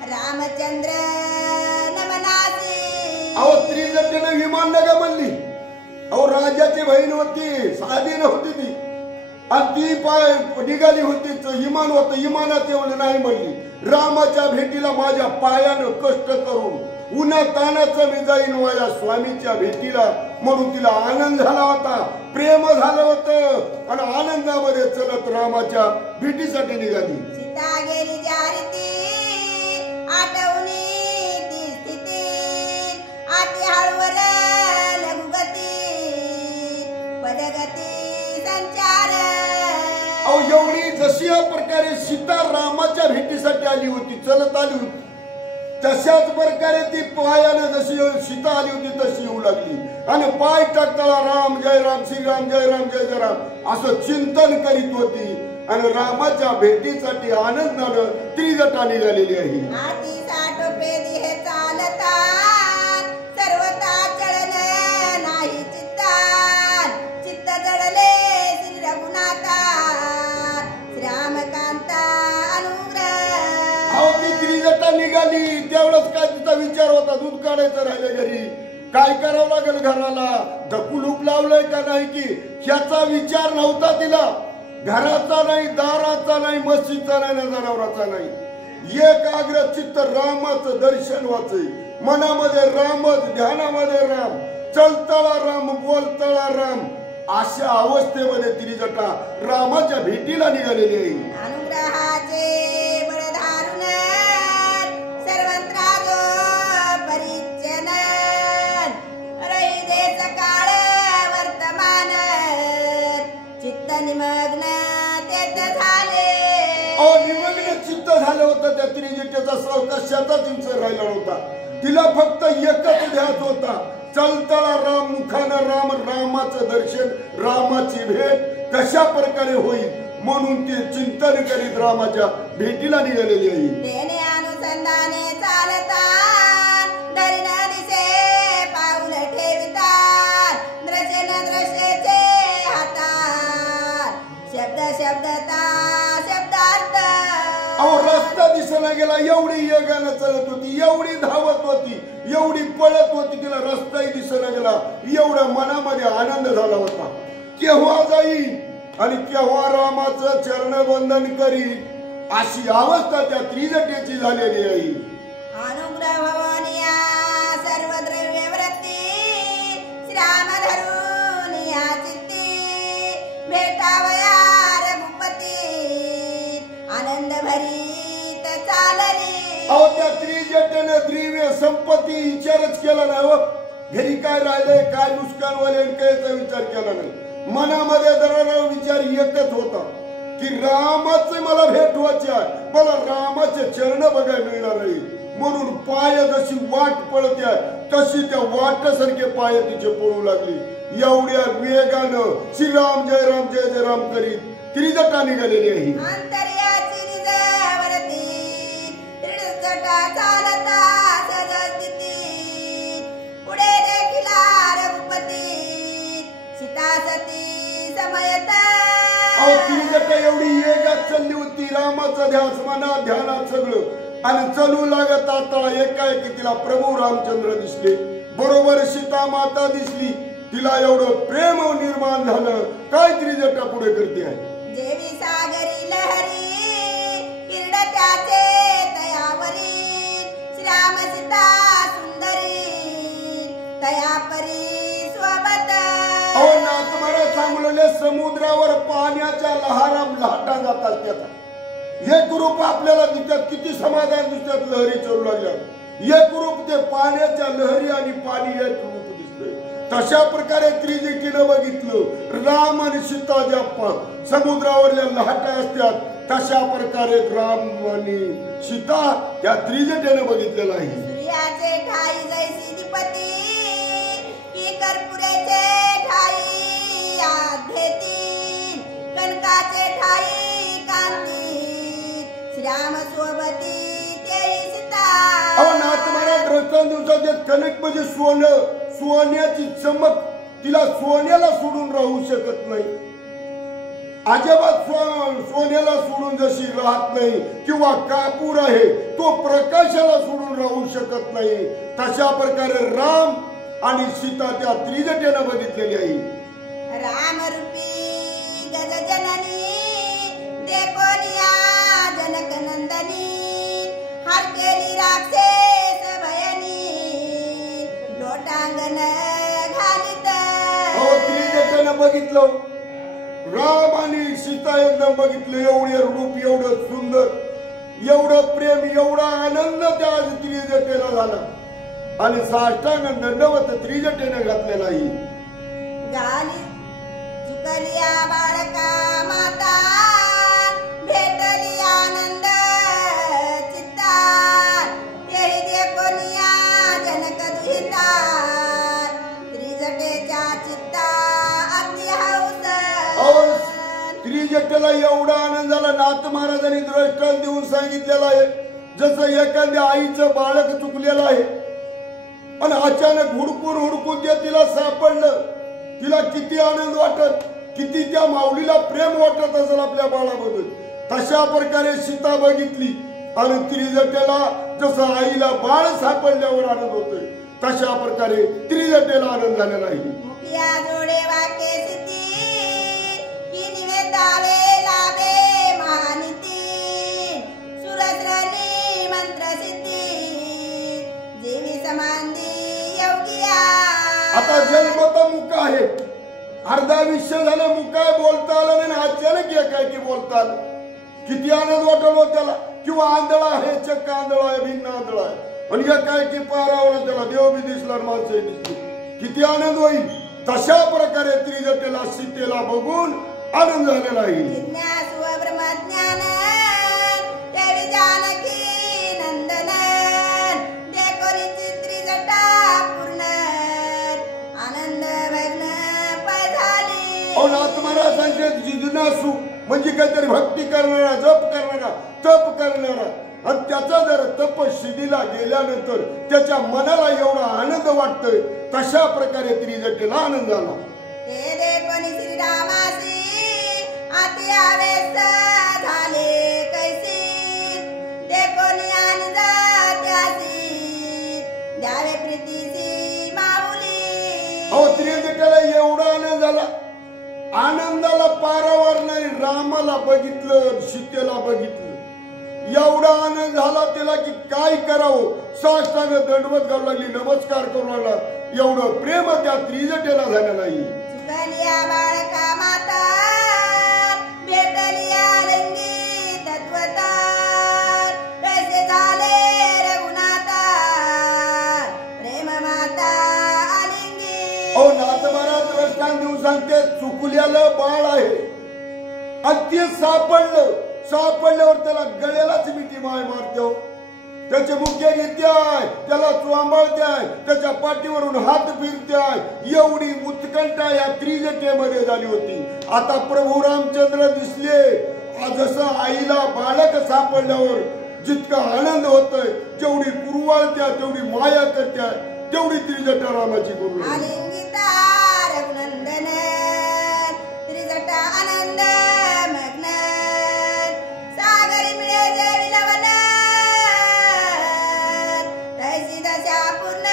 रामचंद्र नमनासी. अहो त्रिजटेनं विमान नका म्हणली. अहो राजाची बहीण होती, साधी नव्हती ती, आणि ती पाय निघाली होती, इमान होतं, इमानात एवढं नाही म्हणली. रामाच्या भेटीला माझ्या पायानं कष्ट करून उन्हा तानाचं मी जाईन माझ्या स्वामीच्या भेटीला, म्हणून तिला आनंद झाला होता, प्रेम झालं होतं, आणि आनंदामध्ये चलत रामाच्या भेटीसाठी निघाली. सीता गेली जारीती आठवणी ती स्थिती, आती हळवल लघुगती पदगती संचार. अहो एवढी जशी या प्रकारे सीता रामाच्या भेटीसाठी आली होती, चलत आली होती, तशाच प्रकारे ती पायानं जशी सीता आली होती तशी येऊ लागली, आणि पाय टाकताना राम जय राम श्रीराम जय राम जय जय राम असं चिंतन करीत होती, आणि रामाच्या भेटीसाठी आनंदानं त्रिजटा निघालेली आहे. आती साठोपे दिहे चालता सर्वता चळन नाही चित्तान, चित्त जडले श्री रघुनाथा श्रीरामकांता अनुग्रह. अहो ती त्रिजटा निघाली त्यावेळेस काय तिचा विचार होता, दूध काढायचं राहिलं घरी, काय करावं लागेल घराला, कुलूप लावलंय का नाही की, ह्याचा विचार नव्हता तिला. घराचा नाही, दाराचा नाही, मस्जिदचा नाही, जनावराचा नाही, एकाग्र चित्त रामाचं दर्शन वाचय, मनामध्ये रामच, ध्यानामध्ये राम, चलतळा राम, बोलतळा राम, अशा अवस्थेमध्ये त्रिजटा रामाच्या भेटीला निघालेली आहे. अनुग्रहाचे बळ धारून सर्वत्र जो परिचन, रही देश काळ वर्तमान, चित्त निमग्न तेच झाले. अहो निमग्न चित्त झालं होतं त्या त्रिजटेचा, कशाचाच विचार राहिला नव्हता. तिला फक्त एकच ध्यास होता, चलतळा राम, मुखानं राम, रामाचं दर्शन, रामाची भेट कशा प्रकारे होईल, म्हणून ती चिंतन करीत रामाच्या भेटीला निघालेली आहे. तेने अनुसंधाने चालता दरी न दिसे पाऊल ठेवितात, दृश्य न दृश्यचे हातात, शब्द शब्दता शब्दार्थ. अहो रस्ता दिसना गेला, एवढी वेगानं चालत होती, एवढी धावत होती, एवढी पळत होती, तिला रस्ताही दिसना गेला. एवढा मनामध्ये आनंद झाला होता, केव्हा जाईल आणि केव्हा रामाचं चरणबंधन करील, अशी अवस्था त्या त्रिजटेची झालेली आहे. अनुग्रह भवनिया सर्व द्रव्य वृत्ती, श्रीराम धरून या चित्ती, भेटावया रघुपती आनंद भरीत चालली. अहो त्या त्रिजटेनं द्रव्य संपत्ती विचारच केला नाही, हो घरी काय राहिलंय, काय नुकसान होईल कायचा विचार केला नाही. मनामध्ये दरारा विचार एकच होता की रामाच मला भेट व्हायची आहे, मला रामाचे चरण बघायला मिळणार नाही, म्हणून पाय जशी वाट पळते तशी त्या वाटासारखे पाय तिचे पळू लागली. एवढ्या वेगानं श्रीराम जय राम जय जय राम करीत त्रिजटा निघालेली आहे. अंतर्याची निजवरती त्रिजटा चालता सजस्थिती, पुढे देखिला रघुपती सीता सती समयत. अहो त्रिजटा एवढी वेगात चालली होती, रामाचा ध्यास मनात ध्यानात सगळं, आणि चलू लागत आता एकाएकी तिला प्रभू रामचंद्र दिसले, बरोबर सीता माता दिसली. तिला एवढं प्रेम निर्माण झालं, काय त्रिजटा पुढे करते आहे. जेवी सागरी लहरी किरण त्याचे तयावरी, श्रीराम सीता सुंदरी तयापरी स्वबत. अहो नाथमारा सांगलेले समुद्रावर पाण्याच्या लहारा लाटा जातात, त्याचा एक रूप आपल्याला दिसतात, किती समाधान दिसतात लहरी चढू लागल्या. एक रूप ते पाण्याच्या लहरी आणि पाणी एक रूप दिसतंय. तशा प्रकारे त्रिजटीनं बघितलं. राम आणि सीता ज्या समुद्रावरल्या लाटा असतात तशा प्रकारे राम आणि सीता त्या त्रिजटीनं बघितलेलं आहे. सूर्याचे ठाई जैसी दीपती की कर्पुरेचे ठाई आध्येती कनकाचे ठाई कांती श्रीराम सोबती तेही सीता. अहो नाथ महाराज रस्त्यान दिवसात कणक म्हणजे सोनं, सोन्याची चमक, तिला सोन्याला सोडून राहू शकत नाही. अजिबात सोन्याला सोडून जशी राहत नाही किंवा कापूर आहे तो प्रकाशाला सोडून राहू शकत नाही तशा प्रकारे राम आणि सीता त्या त्रिजटीनं बघितलेली आहे. राम रूपी गज जननी देखोनिया जनक नंदनी हर केली राक्षस भयनी लोटांगण घालित. अहो त्रिजटीनं बघितलं. राम आणि सीता एकदम बघितलं. एवढे रूप, एवढं सुंदर, एवढं प्रेम, एवढा आनंद त्या त्रिजटीला झाला आणि साष्टांग दंडवत त्रिजटीनं घातलेला आहे. गाली चुकलिया बाळका माता भेटली आनंद चित्ता तेही देखोनिया जनक दुहिता त्रिजटेच्या चित्ता अति हौस. त्रिजटीला एवढा आनंद झाला. नाथ महाराजांनी दृष्टांत देऊन सांगितलेलं आहे जसं एखाद्या आईचं बाळक चुकलेलं आहे आणि अचानक हुडकून हुडकून ते तिला सापडलं. तिला किती आनंद वाटत, किती त्या माऊलीला प्रेम वाटत असेल आपल्या बाळाबद्दल. तशा प्रकारे सीता बघितली आणि त्रिजटीला जसं आईला बाळ सापडल्यावर आनंद होतोय तशा प्रकारे त्रिजटीला आनंद झालेला आहे. मुखिया जोडे वाके सिद्धी की निवेदावे लाभे महानिती सुरसरणी मंत्र सिद्धी देवी समांदी योगिया. आता जन्मता मुका आहे. अर्धा विषय झालं मुका बोलता आलं नाही. अचानक एकाएकी बोलता आलं. किती आनंद वाटलो त्याला. किंवा आंधळा आहे, चक्क आंधळा आहे, भिन्न आंधळा आहे आणि एकाएकी पारावला त्याला देव बी दिसला, माणसंही दिसली. किती आनंद होईल. तशा प्रकारे त्रिजटीला सीतेला बघून आनंद झालेला आहे. जिज्ञास व ब्रह्मज्ञान देवी जानकी नंदन देखोरीची त्रिजटा पूर्ण आनंद भग्न पाय झाली. अहो नाथ महाराज सांगते जिज्ञासू म्हणजे काहीतरी भक्ती करणारा, जप करणारा, तप करणारा आणि त्याचा जर तपशिदीला गेल्यानंतर त्याच्या मनाला एवढा आनंद वाटतोय तशा प्रकारे त्रिजटीला आनंद झाला. ते देखोनी श्रीरामासी अति आवेश झाले कैसी देखोनी आणि जात्यासी द्यावे प्रीतीसी माऊली. अहो त्रिजटीला एवढा आनंद झाला. आनंदाला पारावार नाही. रामाला बघितलं, सीतेला बघितलं. एवढा आनंद झाला त्याला की काय करावं. साष्टांग दंडवत करू लागली, नमस्कार करू लागला. एवढं प्रेम त्या त्रिजटीला झालेलं आहे. चुकलिया बाळका माता भेटलिया लिंगी तत्वता कैसे झाले रघुनाथा प्रेम माता आलिंगी. अहो नाथ महाराज दृष्टांत देऊन सांगते चुकल्याला बाळ आहे आणि ते सापडल्यावर त्याला गळ्यालाच मिठी माय मारते. त्याचे मुख्य घेत्याय, त्याला सांभाळत्याय, त्याच्या पाठीवरून हात फिरत्याय. एवढी उत्कंठा या त्रिजटीमध्ये झाली होती. आता प्रभू रामचंद्र दिसले. जसं आईला बालक सापडल्यावर जितका आनंद होतोय, जेवढी कुरवाळत्या, तेवढी माया करत्या, तेवढी त्रिजटा रामाची करू. आलिंगिता रघुनंदन त्रिजटा आनंद मग्न सागरी मिळे जे विलवन तैसी दशा पूर्ण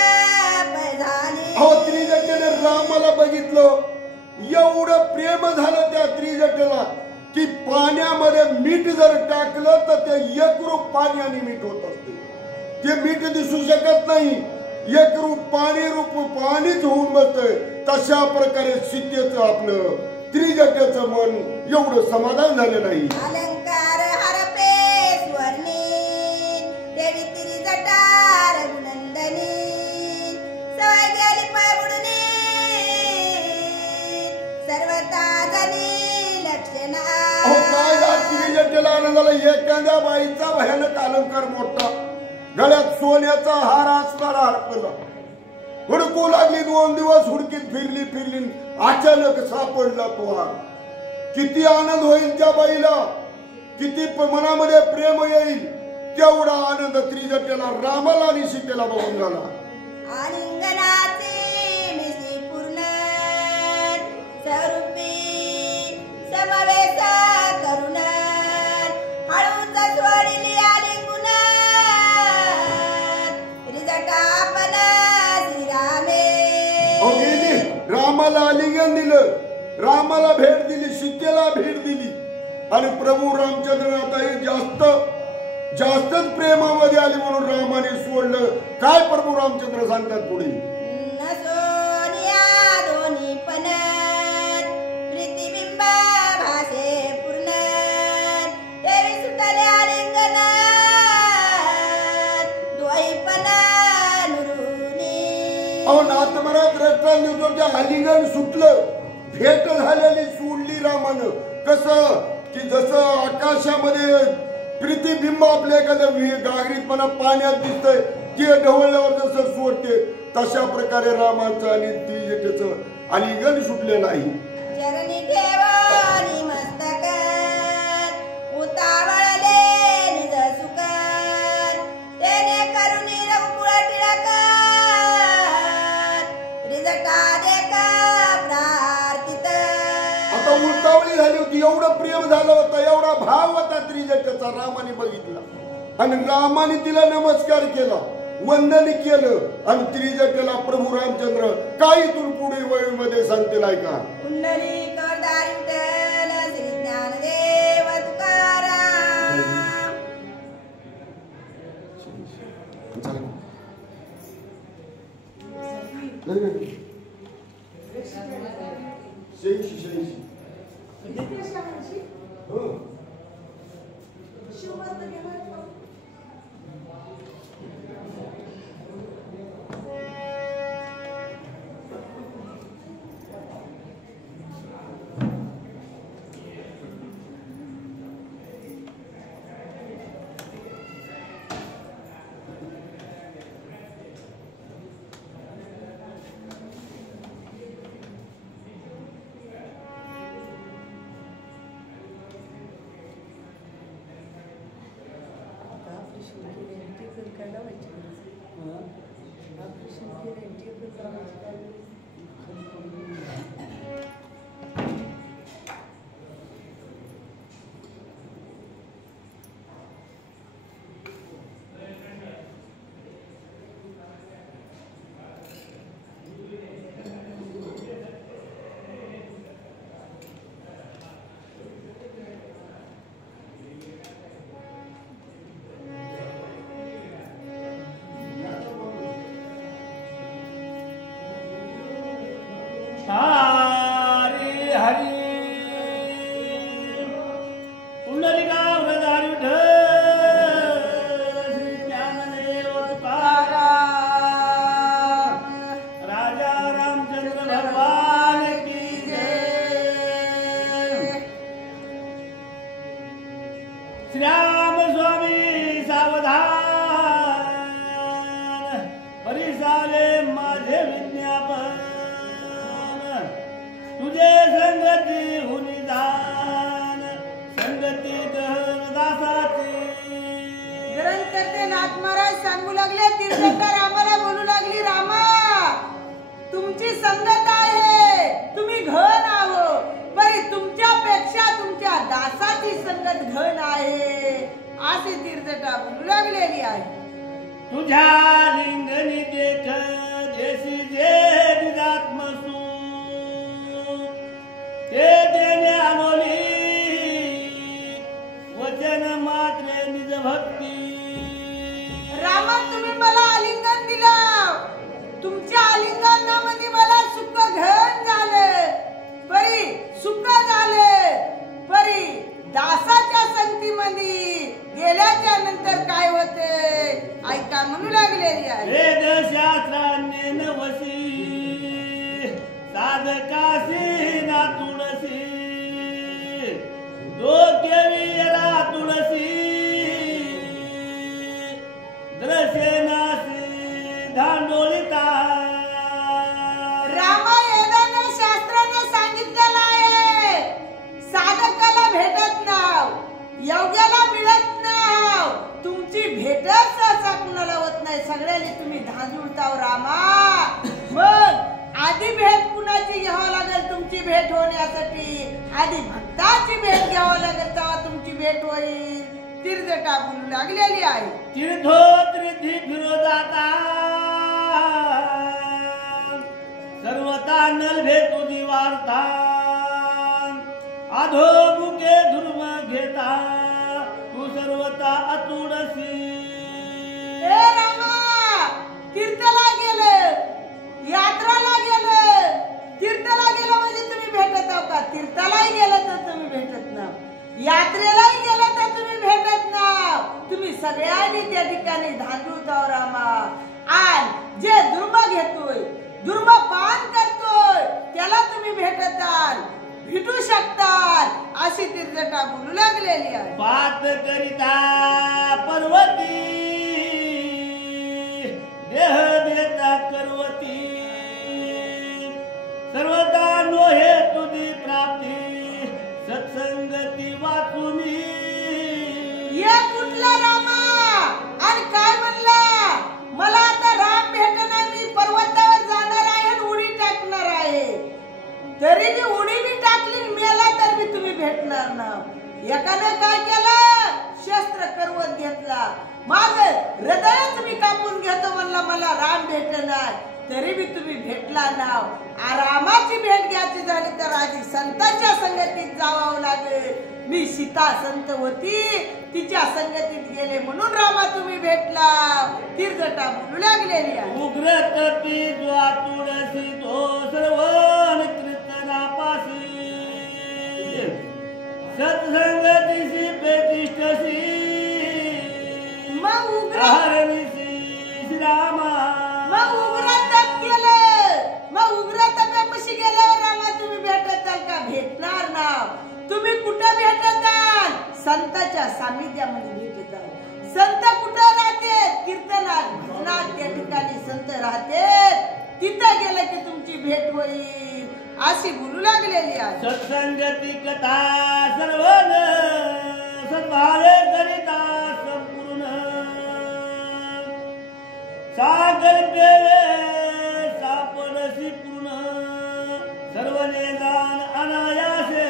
पै झाली. अहो त्रिजटीने रामाला बघितलं. एवढं प्रेम झालं त्या त्रिजटीला की पाण्यामध्ये मीठ जर टाकलं तर ते एकरूप पाण्याने मीठ होत असते. ते मीठ दिसू शकत नाही. एकरूप पाणी रूप पाणीच होऊन बसतंय. तशा प्रकारे सीतेचं आपलं त्रिजटेचं मन एवढं समाधान झालं नाही. अलंकार हरपे स्वर्णी देवी त्रिजटा रघुनंदन आनंदाला एखाद्या बाईचा भयानक अलंकार मोठा, गळ्यात सोन्याचा हार असणारा हरपला. हुडकू लागली, 2 दिवस हुडकीत फिरली, अचानक सापडला तो हार. किती आनंद होईल त्या बाईला, किती मनामध्ये प्रेम येईल. तेवढा आनंद त्रिजटेला रामाला आणि सीतेला बघून झाला. आलिंगनाचे मिशी पूर्ण स्वरूपी समवेश करुण हळूच सोडली आलिंगुन त्रिजटा आपण श्रीरामे. रामाला आलिंगन दिलं, रामाला भेट दिली, सीतेला भेट दिली आणि प्रभू रामचंद्र आता जास्तच प्रेमामध्ये आली म्हणून रामाने सोडलं. काय प्रभू रामचंद्र सांगतात पुढे, नसोनिया दोन्ही पण प्रतिबिंब भासे पूर्ण देवी सुटले आलिंगन दोई पण नुरुनी. अहो नाथमरात रत्नांनी आलिंगन सुटलं, भेट झालेली सोडली रामानं. कसं की जसं आकाशामध्ये प्रतिबिंब आपल्या एखाद्या गागरीतपणा पाण्यात दिसतंय, ते ढवळल्यावर जसं सोडते, तशा प्रकारे रामाचं आणि त्रिजटेचं आलिंगन सुटले नाही. चरणी ठेवणी मस्तक उतावळले निज सुख तेने करुणी रघुकुळ टिळक त्रिजटा देख प्रार्थित. आता उतावळी झाली होती, एवढं प्रेम झालं होतं, एवढा भाव होता त्रिजटेचा. रामाने बघितला आणि रामाने तिला नमस्कार केला, वंदन केलं आणि त्रिजटेला प्रभू रामचंद्र काही इथून पुढे वळीमध्ये सांगतील ऐका. पुंडलिक दारी विठ्ठल श्री ज्ञानदेव तुकाराम. हरी हरी पुंडलिका दारी विठ्ठल श्री ज्ञानदेव तुकाराम. राजा रामचंद्र भगवान की जय. श्रीराम स्वामी सावधान परिसाले माझे विज्ञापन तुझे संगती हुनिदान संगती दासाची. ग्रंथ करते नाथ महाराज सांगू लागले, तीर्थंकर आम्हाला बोलू लागली, रामा तुमची संगत आहे, तुम्ही घन आहो, परी तुमच्यापेक्षा तुमच्या दासाची संगत घन आहे असे तीर्थटा बोलू लागलेली आहे. तुझ्या लिंगनी देख जैसी जे निजात्मसू ते देणे अनोली वचन मात्र निज भक्ती. रामा तुम्ही मला आलिंगन दिलं, तुमच्या आलिंगनामध्ये मला सुख घन झालं, परी सुख झालं, परी दासाच्या संगतीमध्ये गेल्याच्या नंतर काय होते ऐका म्हणू लागलेली आहे. वेद शास्त्राने नवसी भेट होण्यासाठी आधी भक्ताची भेट घ्यावं लागेल, तेव्हा तुमची भेट होईल. तीर्थटा बोलू लागलेली आहे. तीर्थोत्रिधी फिरो जाता सर्वता नलभे तुझी वार्ता अधो मुके धर्म घेता तू सर्वता अतुडसी. हे रामा, तीर्थला गेलं, यात्राला गेलं, तीर्थला गेलं म्हणजे तुम्ही भेटत आहो का? तीर्थालाही गेलं तर तुम्ही भेटत ना, यात्रेलाही गेलं तर तुम्ही भेटत ना. तुम्ही सगळ्यांनी त्या ठिकाणी धांदूत आहो रामा. आणि जे दुर्म घेतोय, दुर्म पान करतोय, त्याला तुम्ही भेटताल, भेटू शकताल, अशी तीर्थटा बोलू लागलेली आहे. पात करिता पर्वती देह देता करवती सर्वदा नोहे तुझी प्राप्ती सत्संगती वाचुनी. ये कुठला रामा आणि काय म्हणला? मला आता राम भेटणार, मी पर्वतावर जाणार आहे आणि उडी टाकणार आहे. तरी मी उडी बी टाकली, मेला तर मी तुम्ही भेटणार ना. एकाने काय केलं? शस्त्र करवत घेतला, माझं हृदयच मी कापून घेतो म्हणला, मला राम भेटणार. तरी बी तुम्ही भेटला ना. रामाची भेट घ्यायची झाली तर आधी संतांच्या संगतीत जावं लागेल. मी सीता संत होती, तिच्या संगतीत गेले म्हणून रामा तुम्ही भेटला. तीर्थटा बोलू लागलेली आहे. उग्र तपी ज्वा तुळसी तो सर्वन कीर्तनापासी सत्संगतीसी प्रतिष्ठसी मग उग्र हरणीसी श्रीरामा. मग उग्र तप केलं, मग उग्र तपाशी गेल्यावर रामा तुम्ही भेटताल का? भेटणार ना. तुम्ही कुठं भेटताल? संताच्या सानिध्यामध्ये भेटताल. संत कुठं राहते? कीर्तनात, भजनात, त्या ठिकाणी संत राहते. तिथं गेलं की तुमची भेट होईल, अशी बोलू लागलेली आहे. सत्संगती कथा सर्वन सद्भावे करिता संपूर्ण सागर देवे सापडसी पूर्ण सर्वने जाण अनायासे.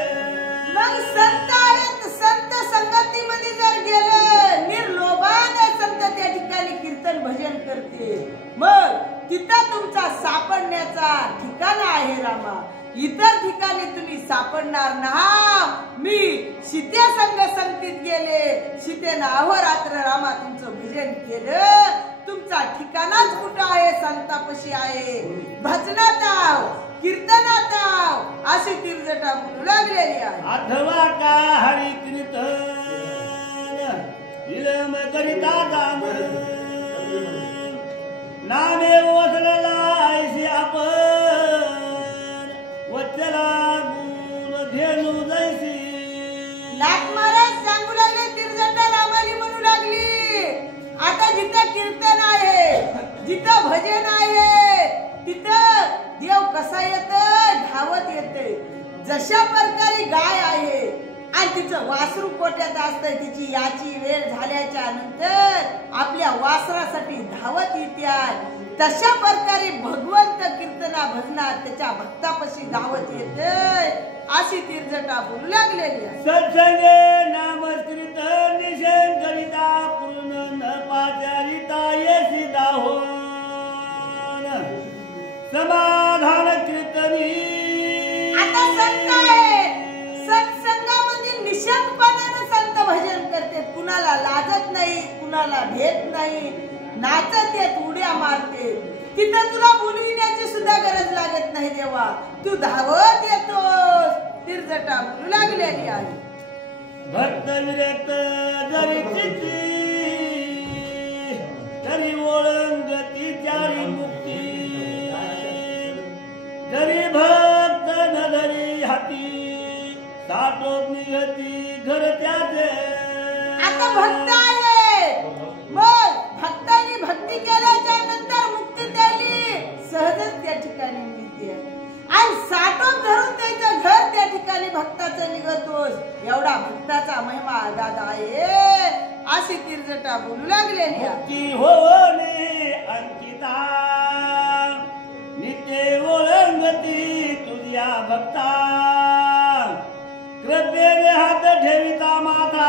मग संत आहेत, संत संगतीमध्ये जर गेलं, निर्लोभाने संत त्या ठिकाणी कीर्तन भजन करते, मग तिथं तुमचा सापडण्याचा ठिकाण आहे रामा. इतर ठिकाणी तुम्ही सापडणार ना. मी सीते संग संगतीत गेले, सीतेनं अहोरात्र रामा तुमचं भजन केलं. तुमचा ठिकाणच कुठं आहे? संतापाशी आहे, भजनात आव, कीर्तनात आव, अशी तीर्थटा बोलू लागलेली आहे. अथवा का हरी कीर्तन विलंब करिता जाण नामे वसलेला ऐशी आपण वचला गुण धेनू जैसी. नाथ महाराज सांगू लागले, तीर्थटा रामाली म्हणू लागली. आता जिथं कीर्तन आहे, जिथं भजन आहे, तिथं देव कसा येतं? धावत येते. जशा प्रकारे गाय आहे आणि तिचं वासरू पोट्यात असतं, तिची याची वेळ झाल्याच्या नंतर आपल्या वासरासाठी धावत येत्यात, तशा प्रकारे भगवंत कीर्तना भजनात त्याच्या भक्तापाशी धावत येते, अशी तीर्थटा बोलू लागलेली आहे. सत्संगे नामस्कृत निषेध करिता पूर्ण न पाचारिता येसी दाहोन समाधान कीर्तनी. आता संत आहे, सत्संगामध्ये निशंकपणाने संत भजन करते, कुणाला लाजत नाही, कुणाला भेट नाही, नाचत येत, उड्या मारते. तिथं तुला बोलविण्याची सुद्धा गरज लागत नाही देवा, तू धावत येतोस. तीर्थटा बोलू लागलेली आहे. भक्त विरक्त जरी चित्ती तरी ओळंगती चारी मुक्ती जरी भक्त न धरी हाती साठोत निघती घर त्याचे. आता भक्त आहे, मग भक्तांनी भक्ती केल्याच्या नंतर मुक्ती त्याली सहजच त्या ठिकाणी मिळते. आणि साठोत धरून त्याचं घर त्या ठिकाणी भक्ताचं निघतोस. एवढा भक्ताचा महिमा दादा आहे, अशी तीर्थटा बोलू लागलेली आहे. मुक्ती होणे अंकिता नित्य ओळंगती तुझ्या भक्ता कृपेने हात ठेविता माता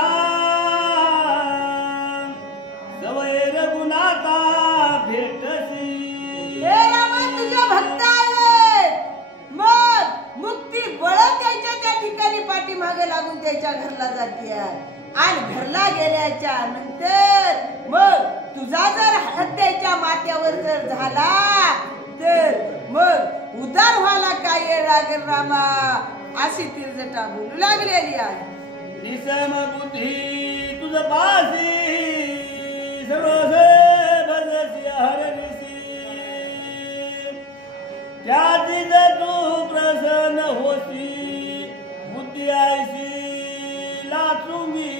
सवय रघुनाथा भेटसी. हे रामा तुझे भक्त आहेत, मग मुक्ती बळत त्याच्या त्या ठिकाणी पाठीमागे लागून त्याच्या घरला जाते आणि घरला गेल्याच्या नंतर मग तुझा जर हात त्याच्या माथ्यावर जर झाला तर मग उदार व्हायला काय येळ लागेल रामा, अशी तिरजटा बोलू लागलेली आहे. निसम बुद्धी तुझ पासी सर्वस भजसी हरनिसी. त्याची तू प्रसन्न होसी बुद्धी आयसी लाचुंगी.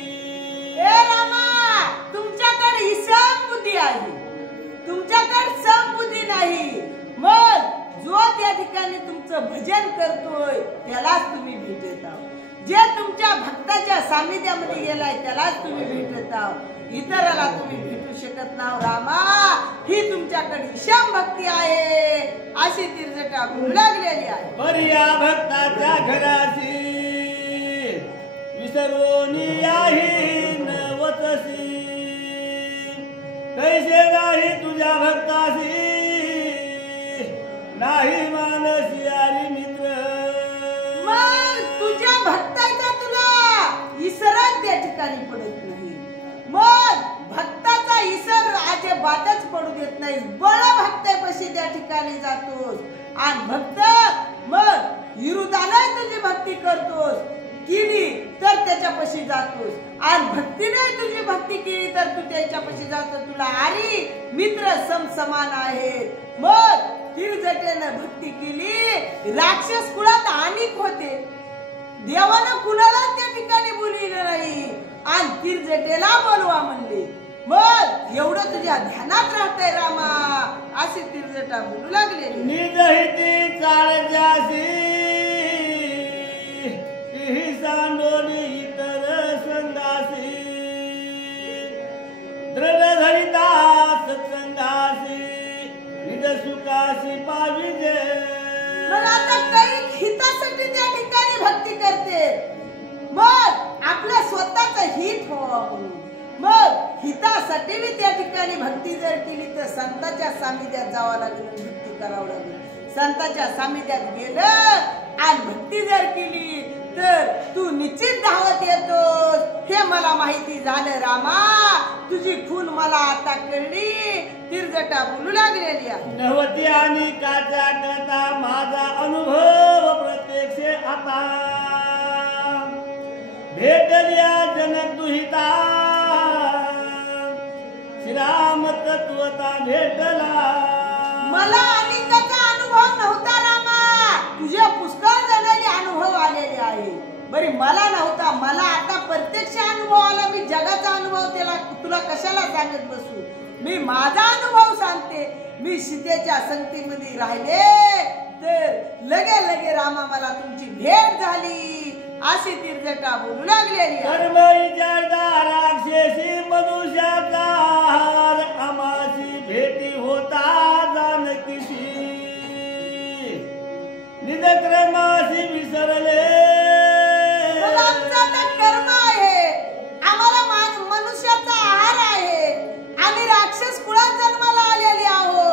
हे रामा तुमच्याकडे ही समबुद्धी आहे, तुमच्याकडे समबुद्धी नाही. मग जो त्या ठिकाणी तुमचं भजन करतोय त्यालाच तुम्ही भेटत आहात, जे तुमच्या भक्ताच्या सानिध्यामध्ये गेलाय त्यालाच तुम्ही भेटत आहात, इतराला तुम्ही भेटू शकत नाही. रामा ही तुमच्याकडे ईशान भक्ती आहे, अशी तिरजटा बोलू लागलेली आहे. बरिया भक्ताच्या घरासी विसरोनी याही नवतसी. कैसे नाही तुझ्या भक्तासी नाही मानसी आली मित्र. मग तुझ्या भक्ताचा तुला इसरच त्या ठिकाणी पडत नाही, मग भक्ताचा इसर अजिबातच पडू देत नाही. बळ भक्तापाशी त्या ठिकाणी जातोस आणि भक्त मग विरुद्धाला तुझी भक्ती करतोस, केली तर त्याच्यापाशी जातोस आणि भक्तीने तुझी भक्ती केली तर तू त्याच्यापाशी जातो. तुला आरी मित्र समान आहेत. मग तिरजटेनं भक्ती केली, राक्षस कुळात अनेक होते, देवानं कुणाला त्या ठिकाणी बोलविलं नाही आणि तिरजटेला बोलवा म्हणले. मग एवढं तुझ्या ध्यानात राहतंय रामा, अशी तिरजटा बोलू लागले. निजहिती चाळजासी ही सांडोली इतर संगासी. दृढ धरिता सत्संगासी निज सुखासी पाविजे. मग आता काही हितासाठी त्या ठिकाणी भक्ती करते, मग आपल्या स्वतःच हित व्हावं म्हणून. मग हितासाठी मी त्या ठिकाणी भक्ती जर केली तर संतांच्या सानिध्यात जावं लागेल, भक्ती करावं लागेल. संतांच्या सानिध्यात गेलं आणि भक्ती जर केली तर तू निश्चित धावत येतोस, हे मला माहिती झालं रामा. तुझी खून मला आता कळली, तिरजटा बोलू लागलेली आहे. नवती आणि काच्या करता माझा अनुभव प्रत्यक्ष आता. भेटल्या जनक दुहिता श्रीराम तत्वता भेटला. मला अनेकाचा अनुभव नव्हता रामा, तुझ्या पुष्कळ जणांनी अनुभव आलेले आहे. बरी मला नव्हता, मला आता प्रत्यक्ष अनुभव आला. मी जगाचा अनुभव त्याला तुला कशाला सांगत बसू, मी माझा अनुभव सांगते. मी सीतेच्या संगतीमध्ये राहिले तर लगे लगे रामा मला तुमची भेट झाली, अशी तिरजटा बोलू लागलेली. कर्म विचारदा राक्षसी मनुष्याचा हार आमाशी भेटी होता जानकीशी. निजक्रमाशी विसरले. आमचा तर कर्म आहे, आम्हाला मनुष्याचा आहार आहे, आम्ही राक्षस कुळात जन्माला आलेले आहो.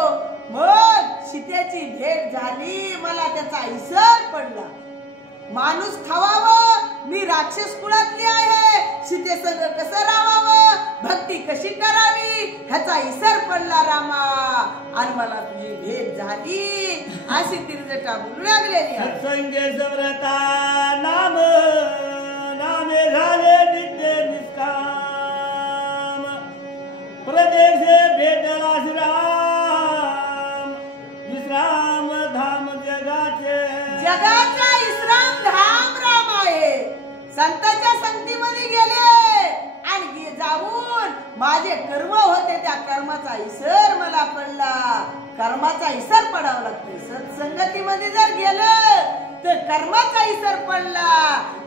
मग सीतेची भेट झाली, मला त्याचा इसर पडला. माणूस खावावं, मी राक्षस कुळातली आहे, सीतेसंग कसं राहावं, भक्ती कशी करावी ह्याचा इसर पडला रामा आणि मला तुझी भेट झाली, अशी तिरजटा बोलू लागलेली. सत्संगे समरता नाम नामे झाले नित्य निष्काम. प्रदेशे भेटला श्रीराम विश्राम धाम जगाचे. जगाचा विश्राम धाम राम आहे. संतांच्या संगतीमध्ये गेले आणि जाऊन माझे कर्म होते, त्या कर्माचा इसर मला पडला. कर्माचा इसर पडावा लागतो. सत्संगतीमध्ये जर गेलं तर कर्माचा इसर पडला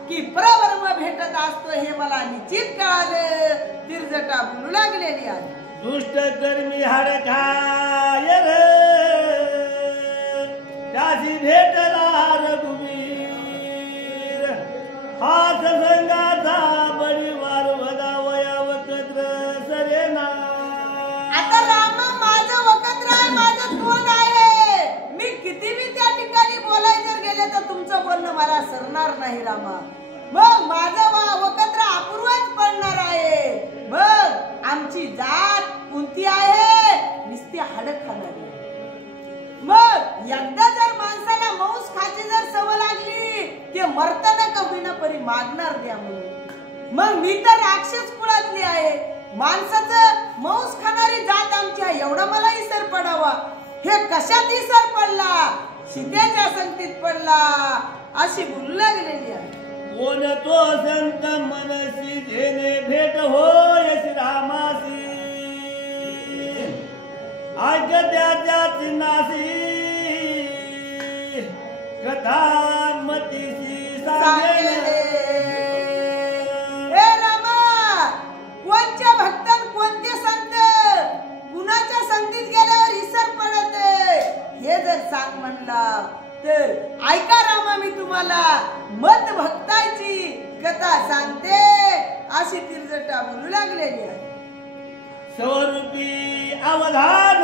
की परब्रह्म भेटत असतो, हे मला निश्चित कळालं. तिरजटा बोलू लागलेली आहे. दुष्ट कर्मी हाड खाय रे त्याची भेटला रघुवीर. हा पडणार नाही रामा. मग माझा वकत्र अपूर्वच पडणार आहे. मग आमची जात कोणती आहे? नुसती हाड खाणारी. मग एकदा जर माणसाला मांस खायची जर सवय लागली ते मरताना का होईना परी मागणार द्या म्हणून. मग मी तर राक्षस कुळातली आहे. माणसाचं मांस खाणारी जात आमची आहे एवढा मला इसर पडावा. हे कशात इसर पडला? सीतेच्या संगतीत पडला अशी बोलू लागलेली आहे. कोण तो संत मनसी जेने भेट होय श्रीरामासी ऐक त्याच्याच नासी कथा मतीसी सांगेल. हे रामा, कोणच्या भक्तान कोणते संत कुणाच्या संगतीत गेल्यावर इसर पडत हे जर सांग म्हणला तर ऐका रामा, मी तुम्हाला मत भक्ताची कथा सांगते अशी तिरजटा बोलू लागलेली आहे. स्वरूपी अवधान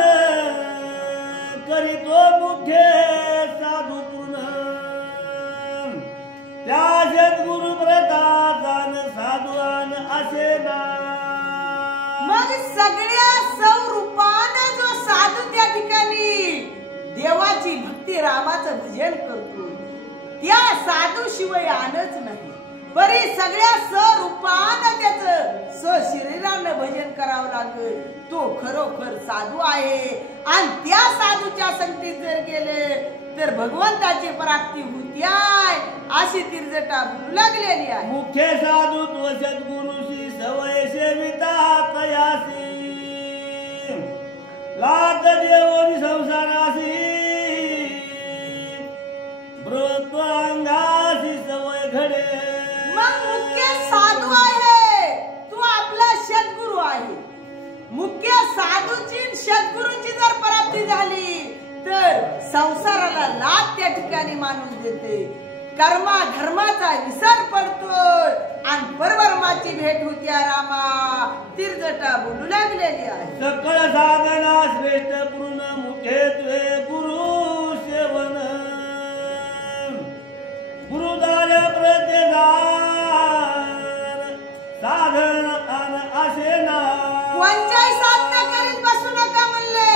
करीतो मुख्य साधू पूर्ण त्या सद्गुरु व्रताचान साधुवान असे ना. मग सगळ्या स्वरूपानं जो साधू त्या ठिकाणी देवाची भक्ती रामाचं भजन करतो त्या साधू शिवाय आणच नाही. बरी सगळ्या स्वरूपानं त्याचं शरीरानं भजन करावं लागेल. तो खरोखर साधू आहे आणि त्या साधूच्या संगतीत जर गेले तर भगवंताची प्राप्ती होती आहे अशी तिरजटा बोलू लागलेली आहे. मुख्य साधुत्व सद्गुरुशी सवय सेविता तयासी लात देवनी संसारासी ब्रह्मांगासी सवय घडे. मग मुख्य साधू आहे तू आपला सद्गुरु आहे. मुख्य साधूची सद्गुरूची जर प्राप्ती झाली तर संसाराला लाभ त्या ठिकाणी माणूस देते. कर्मा धर्माचा विसर पडतोय आणि परब्रह्माची भेट होती रामा. तिरजटा बोलू लागलेली आहे. सकळ साधना श्रेष्ठ पूर्ण मुख्यत्वे गुरु सेवन गुरुदार प्रत्येदार साधन असे ना. कोणत्याही साधना करीत बसू नका म्हणले.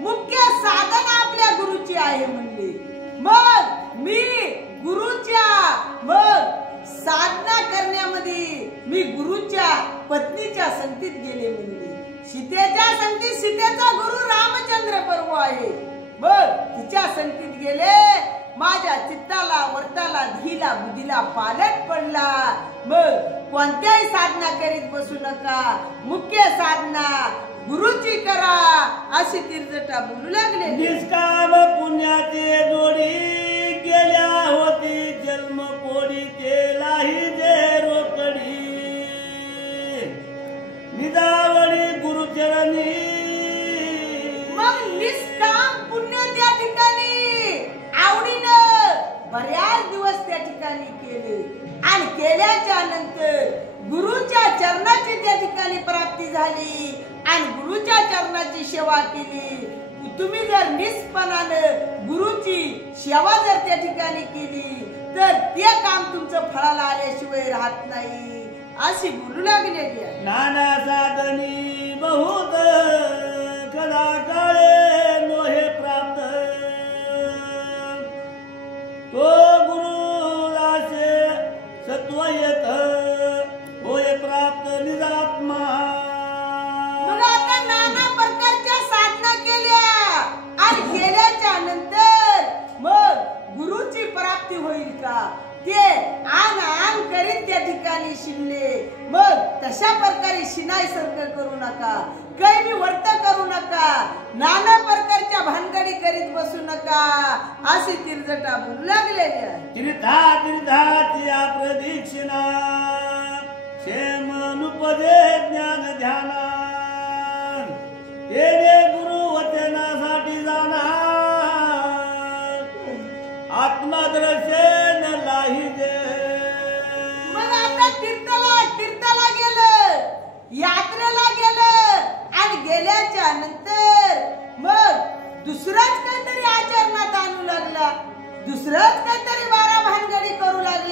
मुख्य साधना आपल्या गुरुची आहे म्हणले. मग मी गुरुच्या मग साधना करण्यामध्ये मी गुरुच्या पत्नीच्या संगतीत गेले म्हणले. सीतेच्या संगतीत सीतेचा गुरु रामचंद्र प्रभू आहे. मग तिच्या संगतीत गेले. माझ्या चित्ताला वर्ताला धीला बुद्धीला पालट पडला. मग कोणत्याही साधना करीत बसू नका. मुख्य साधना गुरुची करा अशी तिरजटा बोलू लागले. निष्काम पुण्याचे जोडी गेल्या होती जन्म कोडी केलाही जे रोकडी निजावडी गुरुचरणी. मग निष्काम पुण्य त्या ठिकाणी आवडीनं बऱ्याच दिवस त्या ठिकाणी केले आणि केल्याच्या नंतर गुरुच्या चरणाची त्या ठिकाणी प्राप्ती झाली आणि गुरुच्या चरणाची सेवा केली. तुम्ही जर निष्पणानं गुरुची सेवा जर त्या ठिकाणी केली तर ते काम तुमचं फळाला आल्याशिवाय राहत नाही अशी बोलू लागलेली आहे. नाना साधनी बहुत कदा काळे नोहे प्राप्त तो गुरु दासे सत्व येत होय प्राप्त निजात्मा. मग आता नाना प्रकारच्या साधना केल्या आणि केल्याच्या नंतर मग गुरुची प्राप्ती होईल का ते आन आन करीत त्या ठिकाणी शिनले. मग तशा प्रकारे शिनायसारखं करू नका. काही वर्त करू नका. नाना प्रकारच्या भानगडी करीत बसू नका अशी तिरजटा बोलू लागलेली आहे. तीर्था तीर्थाच्या प्रदक्षिणा क्षेम नुपदे ज्ञान ध्याना येणे गुरु वचनासाठी जाणार आत्मदर्शन लाहिजे. मग आता तीर्थाला गेलं यात्रेला गेलं आणि गेल्याच्या नंतर मग दुसराच काहीतरी आचरणात आणू लागला. दुसरंच काहीतरी बारा भानगडी करू लागला.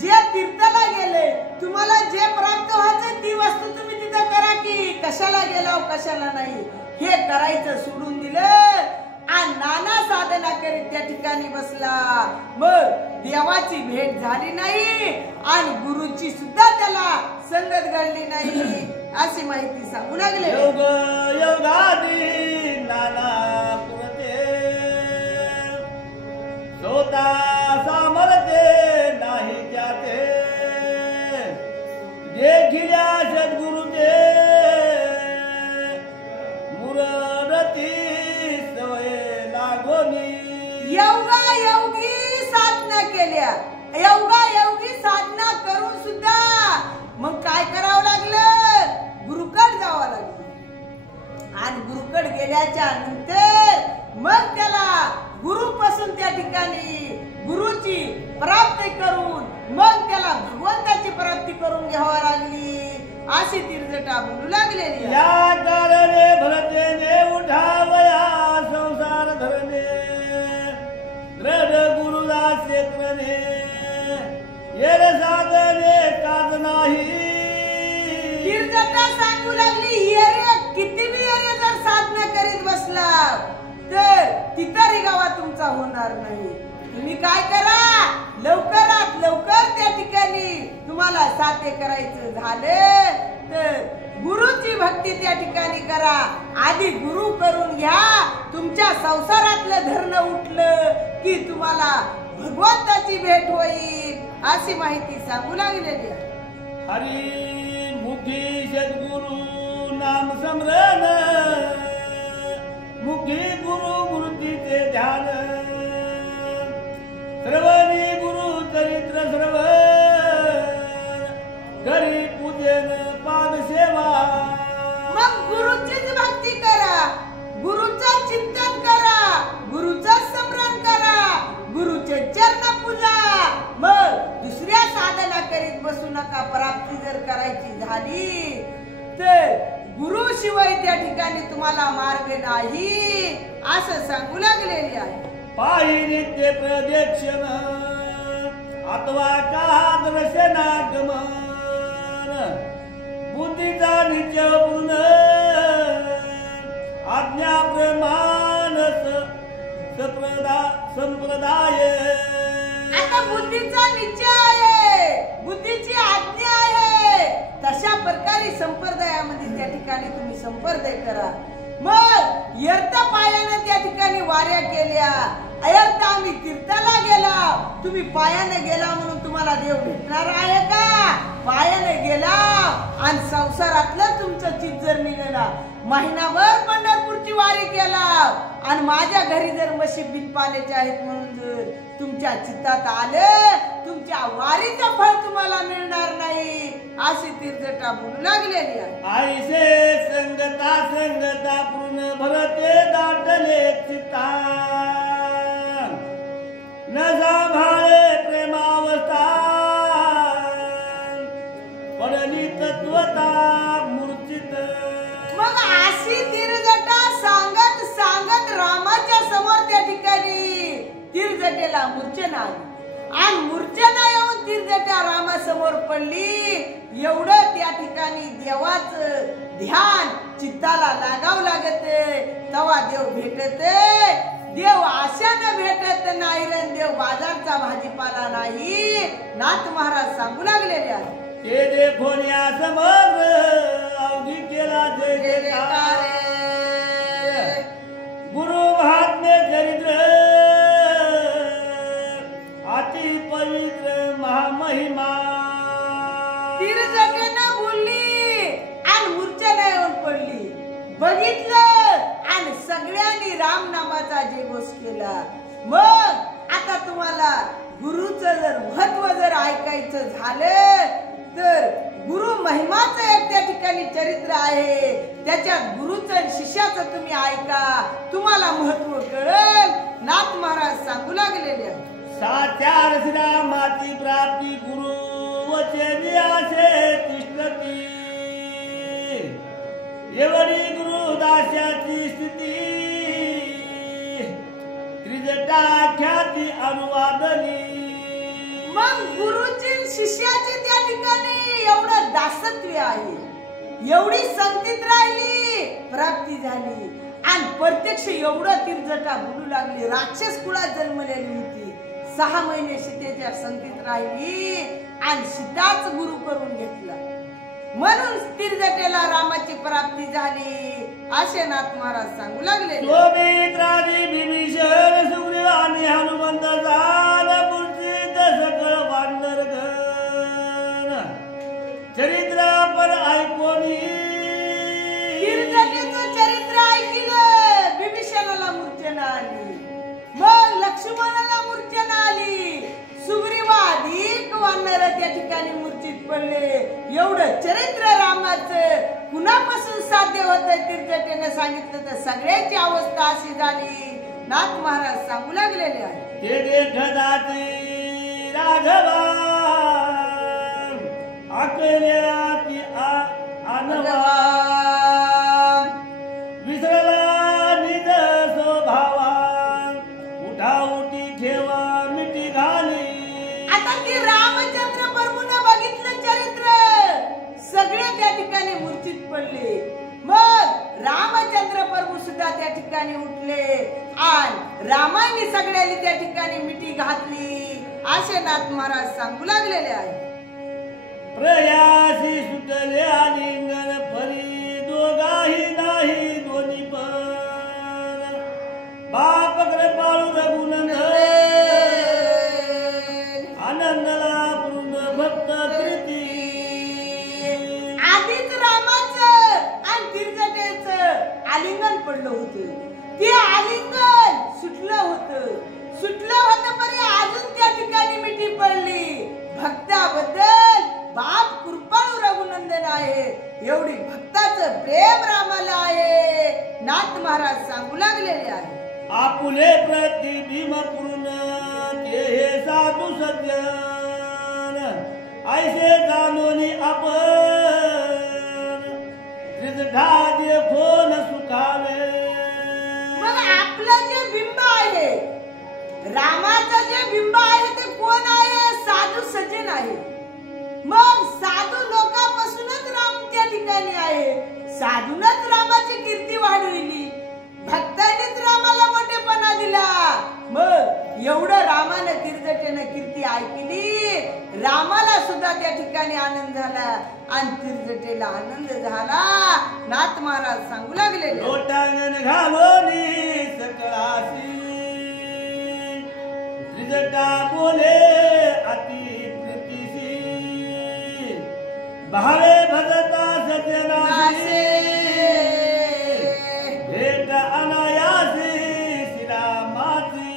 जे तीर्थाला गेले तुम्हाला जे प्राप्त व्हायचं ती वस्तू तुम्ही तिथं करा की कशाला गेला कशाला नाही हे करायचं सोडून दिलं आणि नाना साधना करीत त्या ठिकाणी बसला मग देवाची भेट झाली नाही आणि गुरुची सुद्धा त्याला संगत घडली नाही अशी माहिती सांगू लागले योग योगादी नाना पुरते स्वतः सामर्थ्य नाही जाते देखिल्या सद्गुरुते मुरती सवय लागोनी योगा योगी साधना केल्या योगा योगी साधना करून सुद्धा मग काय करावं लागलं गुरुकड जावं लागलं आणि गुरुकड गेल्याच्या नंतर मग त्याला गुरुपासून त्या ठिकाणी गुरुची प्राप्ती करून मग त्याला भगवंताची प्राप्ती करून घ्यावी लागली अशी तीर्थटा बोलू लागलेली या कारणे भरतेने उठावया संसार धरणे दृढ गुरुदास क्षेत्रने येर साधने काज नाही तीर्थटा सांगू लागली येरे किती बी येरे जर साधना करीत बसला तर तिथं रिगावा तुमचा होणार नाही तुम्ही काय करा लवकरात लवकर त्या ठिकाणी तुम्हाला साध्य करायचं झालं तर गुरुची भक्ती त्या ठिकाणी करा आधी गुरु करून घ्या तुमच्या संसारातलं धरणं उठलं की तुम्हाला भगवंताची भेट होईल अशी माहिती सांगू लागलेली हरी मुखी सद्गुरु नाम स्मरण मुखी गुरु मूर्तीचे ध्यान श्रवणी गुरु चरित्र श्रवण घरी पूजन पाद सेवा मग गुरुचीच भक्ती करा गुरुचं चिंतन करा गुरुचं स्मरण करा गुरुचे चरण पूजा मग दुसऱ्या साधना करीत बसू नका प्राप्ती जर करायची झाली तर गुरु शिवाय त्या ठिकाणी तुम्हाला मार्ग नाही असं सांगू लागलेली आहे पायी नित्य प्रदक्षिण अथवा का दर्शनागमन बुद्धीचा नित्य पूर्ण आज्ञा प्रमाण संप्रदाय आता बुद्धीचा निश्चय आहे बुद्धीची आज्ञा आहे तशा प्रकारे संप्रदायामध्ये त्या ठिकाणी तुम्ही संप्रदाय करा मग यर्थ पायानं त्या ठिकाणी वाऱ्या केल्या अयर्थ आम्ही तीर्थाला गेला तुम्ही पायाने गेला म्हणून तुम्हाला देव भेटणार आहे का पायाने गेला आणि संसारातलं तुमचं चित जर निघाला महिनाभर पंढरपूरची वारी केला आणि माझ्या घरी जर म्हशी बिन पाण्याच्या आहेत म्हणून जर तुमच्या चित्तात आलं तुमच्या वारीचं फळ तुम्हाला मिळणार नाही अशी तीर्थटा बोलू लागलेली आहे आईसे संगता पूर्ण भरते दाटले चित्ता न सांभाळे प्रेमावस्था पडली तत्वता मूर्छित मग अशी तीर्थटा सांगत सांगत रामाच्या समोर त्या ठिकाणी तीर्थटेला मूर्छना आली आणि मूर्छना येऊन तीर्थटा रामासमोर पडली एवढं त्या ठिकाणी देवाचं ध्यान चित्ताला लागावं लागते तेव्हा देव भेटते देव आशाने भेटत नाही रे देव बाजारचा भाजीपाला नाही नाथ महाराज सांगू लागलेले आहे ते देखून या समोर अवघी केला जयकार गुरु महात्मे चरित्र अति पवित्र महामहिमा तीर्थटेनं बोलली आणि मूर्छना येऊन पडली बघितलं आणि सगळ्यांनी राम नामाचा जयघोष केला मग आता तुम्हाला गुरुचं जर महत्व जर ऐकायचं झालं तर गुरु महिमाचं एक त्या ठिकाणी चरित्र आहे त्याच्यात गुरुचं आणि शिष्याचं तुम्ही ऐका तुम्हाला महत्व कळेल नाथ महाराज सांगू लागलेले साचार श्रीरामाची प्राप्ती गुरु वचनी आशे तिष्ठती एवढी गुरुदासाची स्थिती त्रिजटा ख्याती अनुवादनी मग गुरुची शिष्याची त्या ठिकाणी एवढं दासत्व आहे, एवढी संगतीत राहिली, प्राप्ती झाली आणि प्रत्यक्ष एवढं तिरजटा बोलू लागली. राक्षस कुळात जन्मलेली होती, 6 महिने सीतेच्या संगतीत राहिली आणि सीताच गुरु करून घेतला, म्हणून तिरजटेला रामाची प्राप्ती झाली असे नाथ महाराज सांगू लागले. सुमित्रादी विभीषण सुग्रीव आणि हनुमंत झालं मूर्तीत सकळ वानरगण चरित्र पर ऐकोनी तिरजटेचं चरित्र ऐकलं. विभीषणाला मूर्छना आली, मग लक्ष्मणाला मूर्छना आली, सुग्रीवाधिक वानर त्या ठिकाणी मूर्छित पडले. एवढं चरित्र रामाचं कुणापासून साध्य होत तिरजटेने सांगितलं तर सगळ्याची अवस्था अशी झाली. नाथ महाराज सांगू लागलेले आहे. ते देखताती राघवा आकल्याती आनवा विसरला निज स्वभावा उठा उठी ठेवा मिठी घाली. आता ती रामचंद्र प्रभूने बघितलं चरित्र, सगळे त्या ठिकाणी मूर्छित पडले. मग रामचंद्र प्रभू सुद्धा त्या ठिकाणी उठले आणि रामाने सगळ्यांनी त्या ठिकाणी मिठी घातली असे नाथ महाराज सांगू लागलेले आहे. प्रयासी सुटले आलिंगन फरी दोघाही नाही दोन्ही पण बाप कृपाळू रघुनंदन आनंदला पूर्ण भक्त कृती. आधीच रामाचं आणि तिरजटेचं आलिंगन पडलं होतं, ते आलिंगन सुटलं होतं बरे अजून त्या ठिकाणी मिठी पडली. भक्ताबद्दल बाप कृपाळू रघुनंदन आहे, एवढी भक्ताचं प्रेम रामाला आहे नाथ महाराज सांगू लागलेले आहे. आपुले प्रतिबिंब पूर्ण ते हे साधू सज्जन ऐसे जाणून आपण त्रिजठा देखोन सुखावे. मग आपलं जे बिंब आहे, रामाचं जे बिंब आहे ते कोण आहे? साधू सज्जन आहे. मग साधू लोकांपासूनच राम त्या ठिकाणी आहे, साधूनच रामाची कीर्ती वाढविली, भक्तांनीच रामाला मोठेपणा दिला. मग एवढं रामानं तिरजटेनं कीर्ती ऐकली, रामाला सुद्धा त्या ठिकाणी आनंद झाला आणि तिरजटेला आनंद झाला. नाथ महाराज सांगू लागले. लोटांगण घालोनी सकळासी त्रिजटा बोले अति प्रीतीसी भावे भजता सज्जनासी भेट अनायासी श्रीरामाची.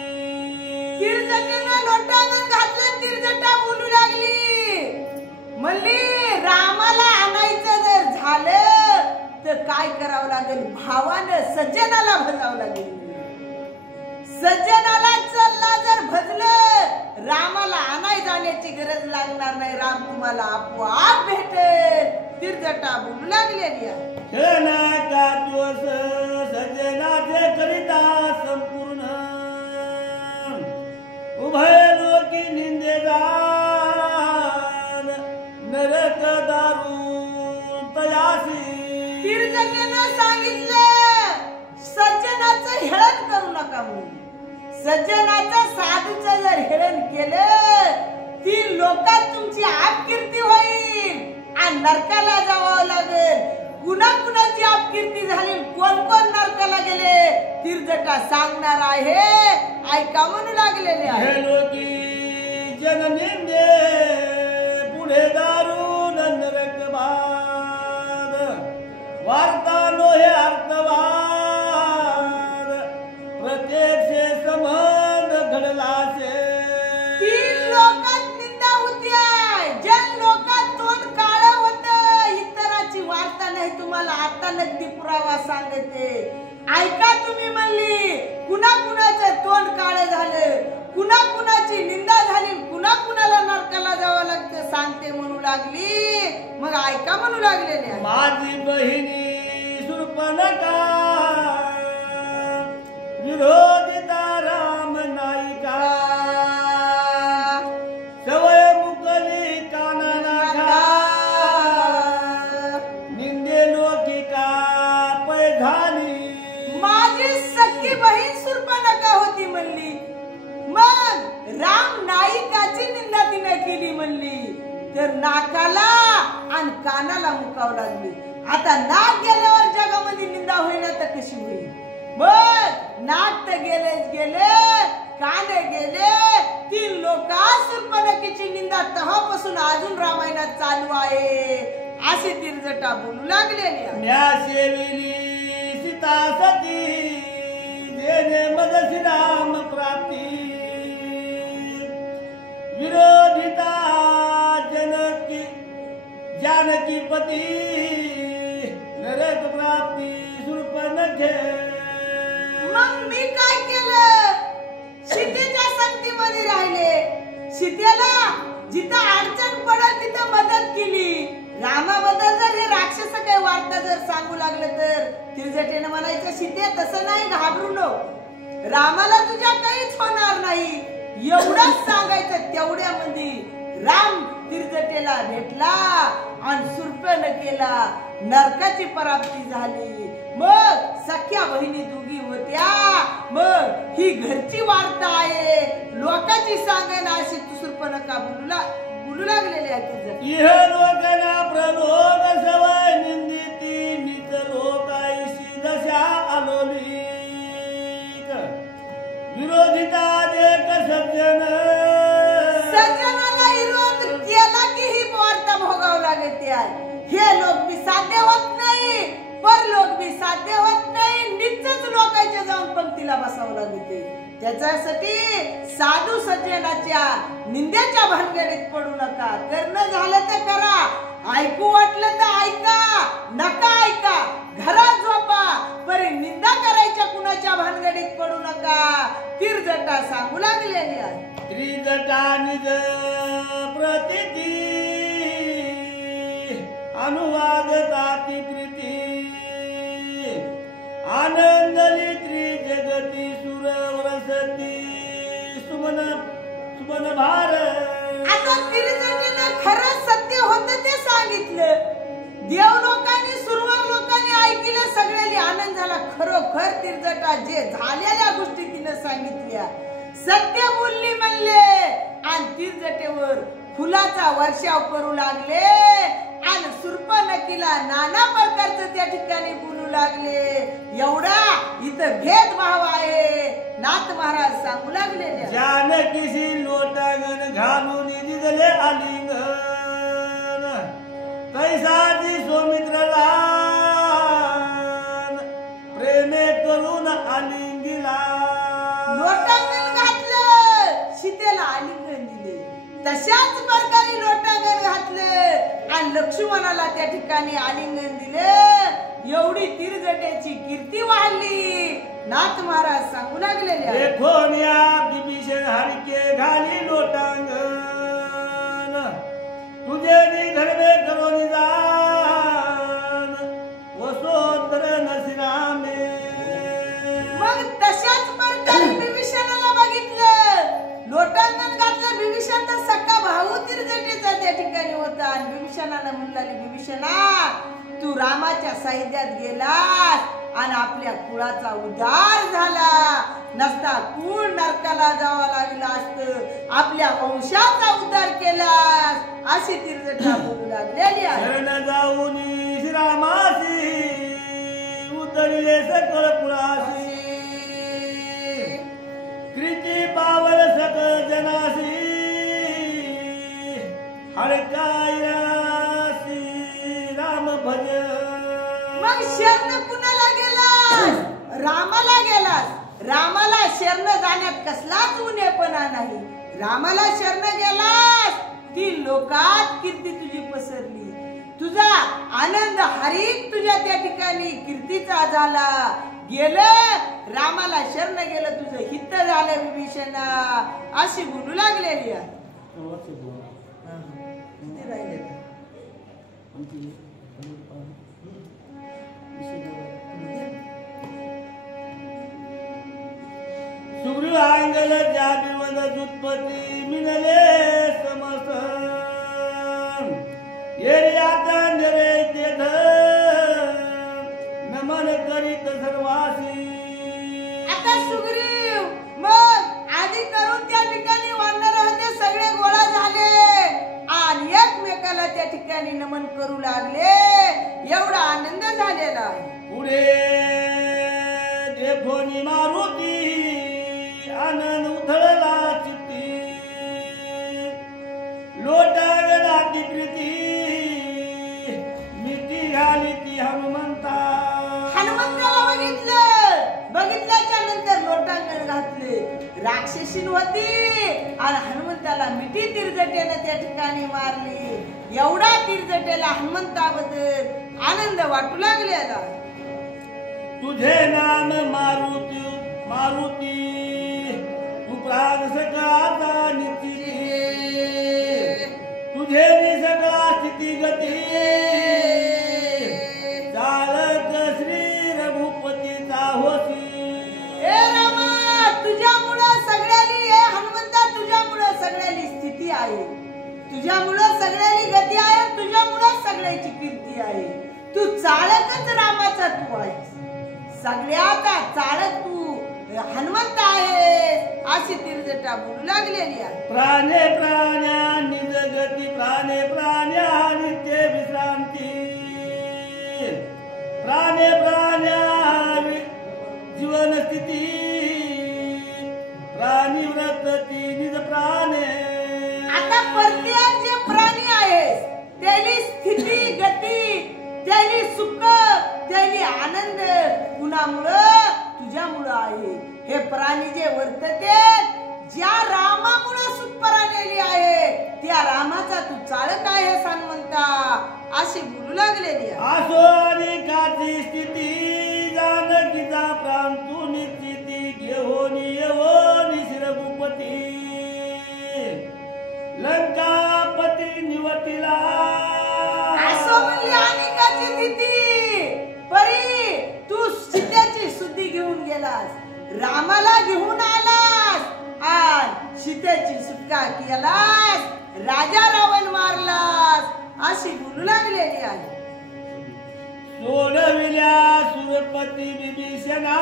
तिरजटेनं लोटांगण घातलं, तिरजटा बोलू लागली, म्हणली रामाला आणायचं जर झालं तर काय करावं लागेल? भावानं सज्जनाला भजावं लागेल. सज्जनाला चालला जर भजलं, रामाला आणाय जाण्याची गरज लागणार नाही, राम तुम्हाला आपोआप भेटेल. तिरजटा बोलू लागलेली आहे. क्षणा दिवस सज्जनाचे करिता संपूर्ण उभय लोकी निंदे जाण नरक दारू तयासी. तिरजटेनं सांगितलं सज्जनाचं हेळण करू नका म्हणून. सज्जनाचं साधूचं जर हेळण केलं ती लोकात तुमची अपकीर्ती होईल आणि नरकाला जावं लागेल. कुणाकुणाची अपकीर्ती झाली, कोण कोण नरकाला गेले तिरजटा सांगणार आहे, ऐका म्हणू लागलेले आहे. हे लोकी जन निंदे पुढे दारून नरक बाद वार्ता नोहे अर्थवाद प्रत्यक्ष संबंध घडलासे. 3 लोकात निंदा होत्या, ज्या लोकात तोंड काळं होतं, इतराची वार्ता नाही. तुम्हाला आता नक्की पुरावा सांगते, ऐका तुम्ही. म्हणली कुणाकुणाचं तोंड काळं झालं, कुणाकुणाची निंदा झाली, कुणाकुणाला नरकाला जावं लागतं सांगते म्हणू लागली. मग ऐका म्हणू लागलेले. माझी बहिणी सुरपणका विरोधिता राम नायिका सव तर नाकाला आणि कानाला मुकावं लागली. आता नाक गेल्यावर जगामध्ये निंदा होईना तर कशी होईल? मग नाक तर गेलेच गेले, कान गेले, 3 लोकासुरपणकीची निंदा तेव्हापासून अजून रामायणात चालू आहे अशी तिरजटा बोलू लागलेली. म्या सेविली सीता सती जेने मदसी राम प्राप्ती विरोधिता जनकी जानकी पती नरक प्राप्ती सुरपणखे. मग मी काय केलं? सीतेच्या संगतीमध्ये राहिले, सीतेला जिथं अडचण पडल तिथं मदत केली. रामाबद्दल जर हे राक्षस काही वार्ता जर सांगू लागलं तर तिरजटेनं म्हणायचं, सीते तसं नाही, घाबरू नको, रामाला तुझ्या काहीच होणार नाही एवढंच सांगायचं. तेवढ्यामध्ये राम तिरजटेला भेटला आणि सुरपणखेला नरकाची प्राप्ती झाली. मग सख्या बहिणी दोघी होत्या. मग ही घरची वार्ता आहे, लोकांची सांगण अशी सुरपणखा बोलू लागलेली आहे. इह लोकना प्रलोक सवय निंदिती नित लोकाईशी दशा आलोली विरोधिता देख सज्जन. सज्जनाला विरोध केला की ही वार्ता भोगावं लागते आहे. हे लोक बी साध्य होत नाही, परलोक बी साध्य होत नाही, नित्यच लोकांच्या जाऊन पंक्तीला बसावं लागते. त्याच्यासाठी साधू सज्जनाच्या निंद्याच्या भानगडीत पडू नका. करणं झालं तर करा, ऐकू वाटलं तर ऐका, नका ऐका, घरात झोपा, परी निंदा करायच्या कुणाच्या भानगडीत पडू नका. तिरजटा सांगू लागलेली आहे. त्रिजटा निज प्रतिती अनुवाद ताती प्रीती आनंदली त्रिजगती सुरवरसती सुमन सुमन भार. आता तिरजटेनं खरं सत्य होतं ते सांगितलं. देव लोकांनी सुरवर लोकांनी ऐकलं, सगळ्यांनी आनंद झाला. खरोखर तिरजटा जे झालेल्या गोष्टी तिनं सांगितल्या सत्य बोलली म्हणले आणि तिरजटेवर फुलाचा वर्षाव करू लागले आणि सुरपणखीला नाना प्रकारचं त्या ठिकाणी बोलू लागले. एवढा इथं भेदभाव आहे. नाथ महाराज सांगू लागले, जानकीशी लोटांगण घालून दिले आलिंगन कैसाची सौमित्रला प्रेमे करून आलिंगिला. लोटांगण घातलं, सीतेला आलिंगन दिले. तशाच प्रकारे लोटांगण घातलं आणि लक्ष्मणाला त्या ठिकाणी आलिंगन दिले. एवढी तिरजटेची कीर्ती वाढली. नाथ महाराज सांगू लागलेले, देखोन्या विभीषण हरके घाली लोटांगण तुझे धर्मे करून जान वसोतर नसिनामे. मग तशाच प्रकारे विभीषणाला बघितलं, लोटांगण घातलं. विभीषण तर सख्खा भाऊ तिरजटेचा त्या ठिकाणी होता आणि विभीषणाला म्हणलाली, विभीषणा तू रामाच्या साहित्यात गेलास आणि आपल्या कुळाचा उद्धार झाला नसता कुळ नरकाला जावं लागलं असतं, आपल्या वंशाचा उद्धार केलास अशी तिरजटा बोलू लागलेली आहे. शरण जाऊनी श्रीरामासी उतरले सकळ कुळासी कृती पावल सकळ जनासी हरकायरासी राम भज. मग शरण कुणाला गेलास? रामाला गेलास. रामाला शरण जाण्यात कसलाच उणेपणा नाही. रामाला शरण गेलास, 3 लोकात कीर्ती तुझी पसरली. तुझा आनंद हरिक तुझ्या त्या ठिकाणी कीर्तीचा झाला. गेलं रामाला शरण गेलं, तुझं हित झालं विभीषणा अशी बोलू लागलेली आहे. सुग्रीवांगल जाबिवंद दुत्पती मिनले समसन येर्यात निरे तेध नमन करीत सर्वासी. आता सुग्रीव मग आधी करून त्या ठिकाणी वानर होते, सगळे गोळा झाले आणि एकमेक ठिकाणी नमन करू लागले. एवढा आनंद झालेला आहे. पुढे देखोनी मारुती आनंद उधळला चित्ती लोटागणाची प्रीती मिठी घाली ती हनुमंता. हनुमंताला बघितल्याच्या नंतर लोटांगण घातले. राक्षसीन होती आणि हनुमंताला मिठी तिरजटेने त्या ठिकाणी मारली. एवढा तिरजटेला हनुमंताबद्दल आनंद वाटू लागलेला. तुझे नाम मारुती मारुती तू प्राण सगळा निती तुझे सगळा स्थिती गती चालक श्री रघुपतीचा होती. हे रामा तुझ्यामुळं सगळ्यांनी हे हनुमंता तुझ्यामुळं सगळ्यांनी स्थिती आहे. तुझ्यामुळं सगळ्यांनी गती आहे. तुझ्यामुळं सगळ्याची कीर्ती आहे. तू चालकच रामाचा तू आहेस. सगळ्याचा चालक तू हनुमंत आहेस अशी तिरजटा बोलू लागलेली आहे. प्राणे प्राण्या निज गती प्राणे प्राण्या नित्य विश्रांती प्राणे प्राण्या जीवन स्थिती प्राणी व्रतती निज प्राणे. आता प्रत्येक जे प्राणी आहेत त्याची स्थिती गती त्याची सुख त्याची आनंद कुणामुळं तुझ्यामुळं आहे. हे प्राणी जे वर्तते ज्या रामामुळं सुख परानेली आहे त्या रामाचा तू चालक आहे हनुमंता अशी बोलू लागलेली आहे. आसो अनेकाची स्थिती जानकीचा प्राण तू निश्चिती घेऊन येवोनी रघुपती लंकापती निवतीला. असो म्हणली अनेकाची स्थिती परी तू सीतेची शुद्धी घेऊन गेलास. रामाला घेऊन आलास आणि सीतेची सुटका केलास. राजा रावण मारलास अशी बोलू लागलेली आहे. सोडविल्या सुरपती विभीषणा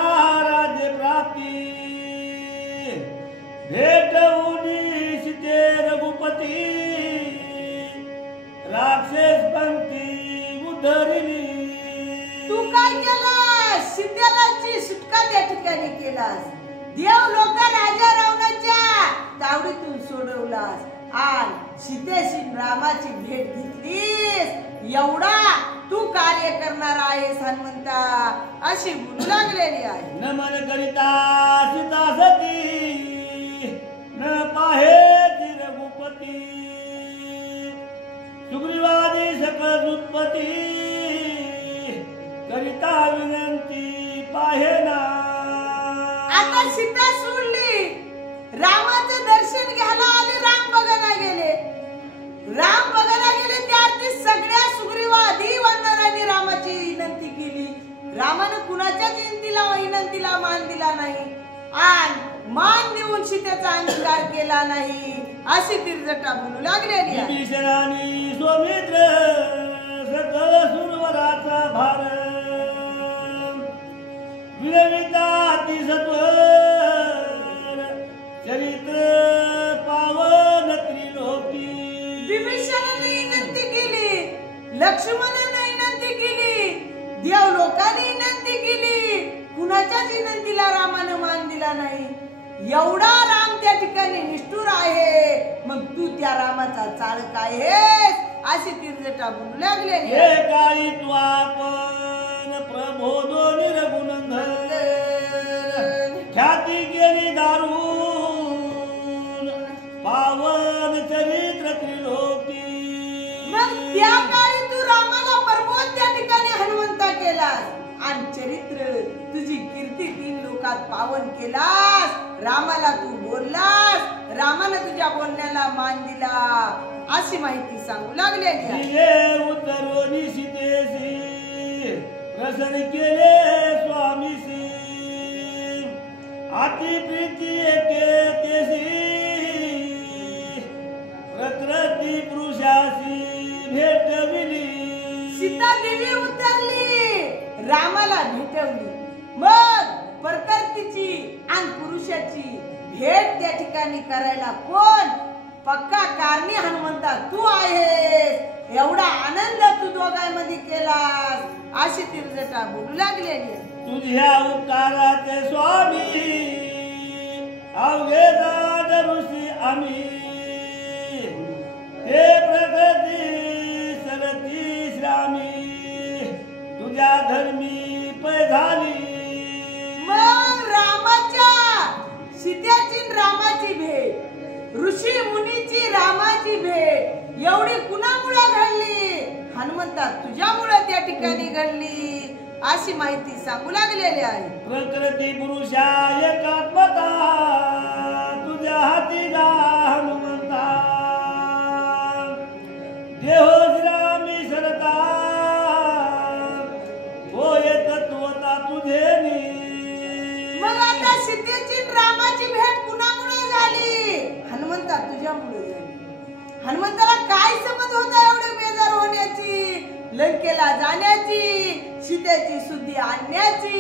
राज्य प्राप्ती भेटवूनी सीते रघुपती राक्षस पंक्ती उधरली. तू काय केलास? सीतेची सुटका त्या ठिकाणी केलास. देव लोक राजा रावणाच्या तावडीतून सोडवलास आणि सीतेशी रामाची भेट घेतलीस. एवढा तू कार्य करणार आहेस हनुमंता अशी बोलू लागलेली आहे. नमन करिता सीता सती न पाहे रघुपती सुग्रीवादी सकळ उत्पत्ती करिता विनंती पाहे ना. आता सीता सोडली. रामाचं दर्शन घ्यायला आले. राम बघायला गेले. राम बघायला गेले त्याआधी सगळ्या सुग्रीवादी वानरांनी रामाची विनंती केली. रामानं कुणाच्याच विनंतीला मान दिला नाही आणि मान देऊन सीतेचा अंगीकार केला नाही अशी तिरजटा बोलू लागलेली आहे. विभीषणाने सौमित्र सकळ सुरवराचा भार विरविता सत्वर चरित्र पावन त्रिलोकी. विभीषणाने विनंती केली. लक्ष्मणाने विनंती केली. देव लोकांनी विनंती केली. कुणाच्याच विनंतीला रामानं मान दिला नाही. एवढा राम त्या ठिकाणी निष्ठुर आहे. मग तू त्या रामाचा चालक आहेस अशी तिरजटा बोलू लागलेली. हे काळी तू आपण प्रबोधोनी रघुनंदन ख्याती केली दारून पावन चरित्र त्रिलोकी. मग त्या काळी तू रामाला प्रबोध त्या ठिकाणी हनुमंता केलास आणि चरित्र तुझी कीर्ती 3 लोकात पावन केलास. रामाला तू बोललास. रामानं तुझ्या बोलण्याला मान दिला अशी माहिती सांगू लागलेली आहे. उतरोनी सीतेसी प्रसन्न केले स्वामीसी अति प्रीती तेसी प्रकृती पुरुषासी भेटविली. सीता देवी उतरली. रामाला भेटवली. मग प्रकृतीची आणि पुरुषाची भेट त्या ठिकाणी करायला कोण? पक्का कारणी हनुमंता तू आहेस एवढा आनंद तू दोघांमध्ये केलास अशी तिरजटा बोलू लागलेली आहे. तुझ्या उपकाराचे स्वामी अवघे दाद ऋषी आम्ही हे प्रगती सरती श्रामी तुझ्या धर्मी पै झाली. मग रामाच्या सीतेची रामाची भेट ऋषी मुनीची रामाची भेट एवढी कुणामुळे घडली? हनुमंता तुझ्यामुळे त्या ठिकाणी घडली अशी माहिती सांगू लागलेली आहे. प्रकृती पुरुषा एकात्मता तुझ्या हाती गा हनुमंता देहो श्रामी सरता होय तत्वता तुझे नी. मग आता सीतेची रामाची भेट कुणामुळे झाली? हनुमंता तुझ्यामुळे झाली. हनुमंताला काय समज होता एवढे बेजार होण्याची, लंकेला जाण्याची, सीतेची शुद्धी आणण्याची?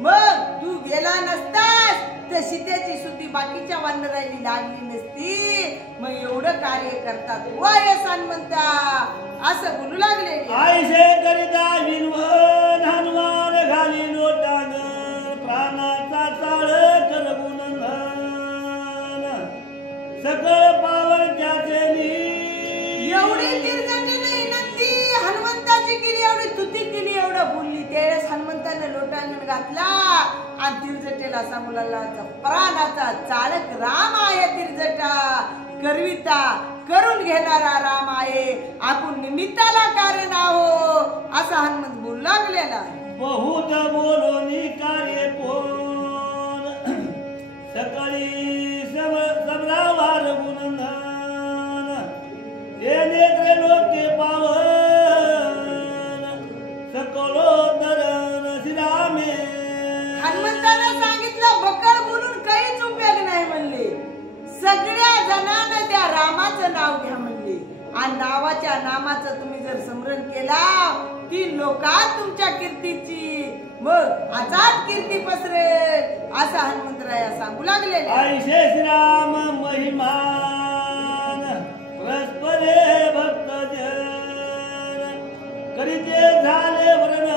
मग तू गेला नसतास तर सीतेची शुद्धी बाकीच्या वानरांनी लागली नसती. मग एवढं कार्य करतात वायस हनुमंता असं बोलू लागले. आयशे करिता विनवन हनुमान घाली लोटांग प्राणाचा चाळ करगुण सकळ पावन त्याचे एवढी तिरजटेने विनंती हनुमंताची केली, एवढी तुती केली, एवढं बोलली. त्यावेळेस हनुमंताने लोटांगण घातला आणि तिरजटेला सांगू लागला प्राणाचा चालक राम आहे. तिरजटा करविता करून घेणारा राम आहे, आपण निमित्ताला कारण आहो असा हनुमंत बोलू लागलेला. बहुत बोलोनी कार्य पोन सकाळी समरावार गुणन ते नेत्र लोके पावन सकलोत्तरण श्रीरामे. हनुमंतानं सांगितलं बकळ बोलून काहीच उपयोग नाही म्हणले. सगळ्या जणांना त्या रामाचं नाव घ्या म्हणले आणि नामाचं तुम्ही जर स्मरण केला 3 लोकात तुमच्या कीर्तीची मग आजाद कीर्ती पसरेल असा हनुमंतराया सांगू लागले. ऐशे श्रीराम महिमान परस्परे भक्त जन करीते झाले वर्णन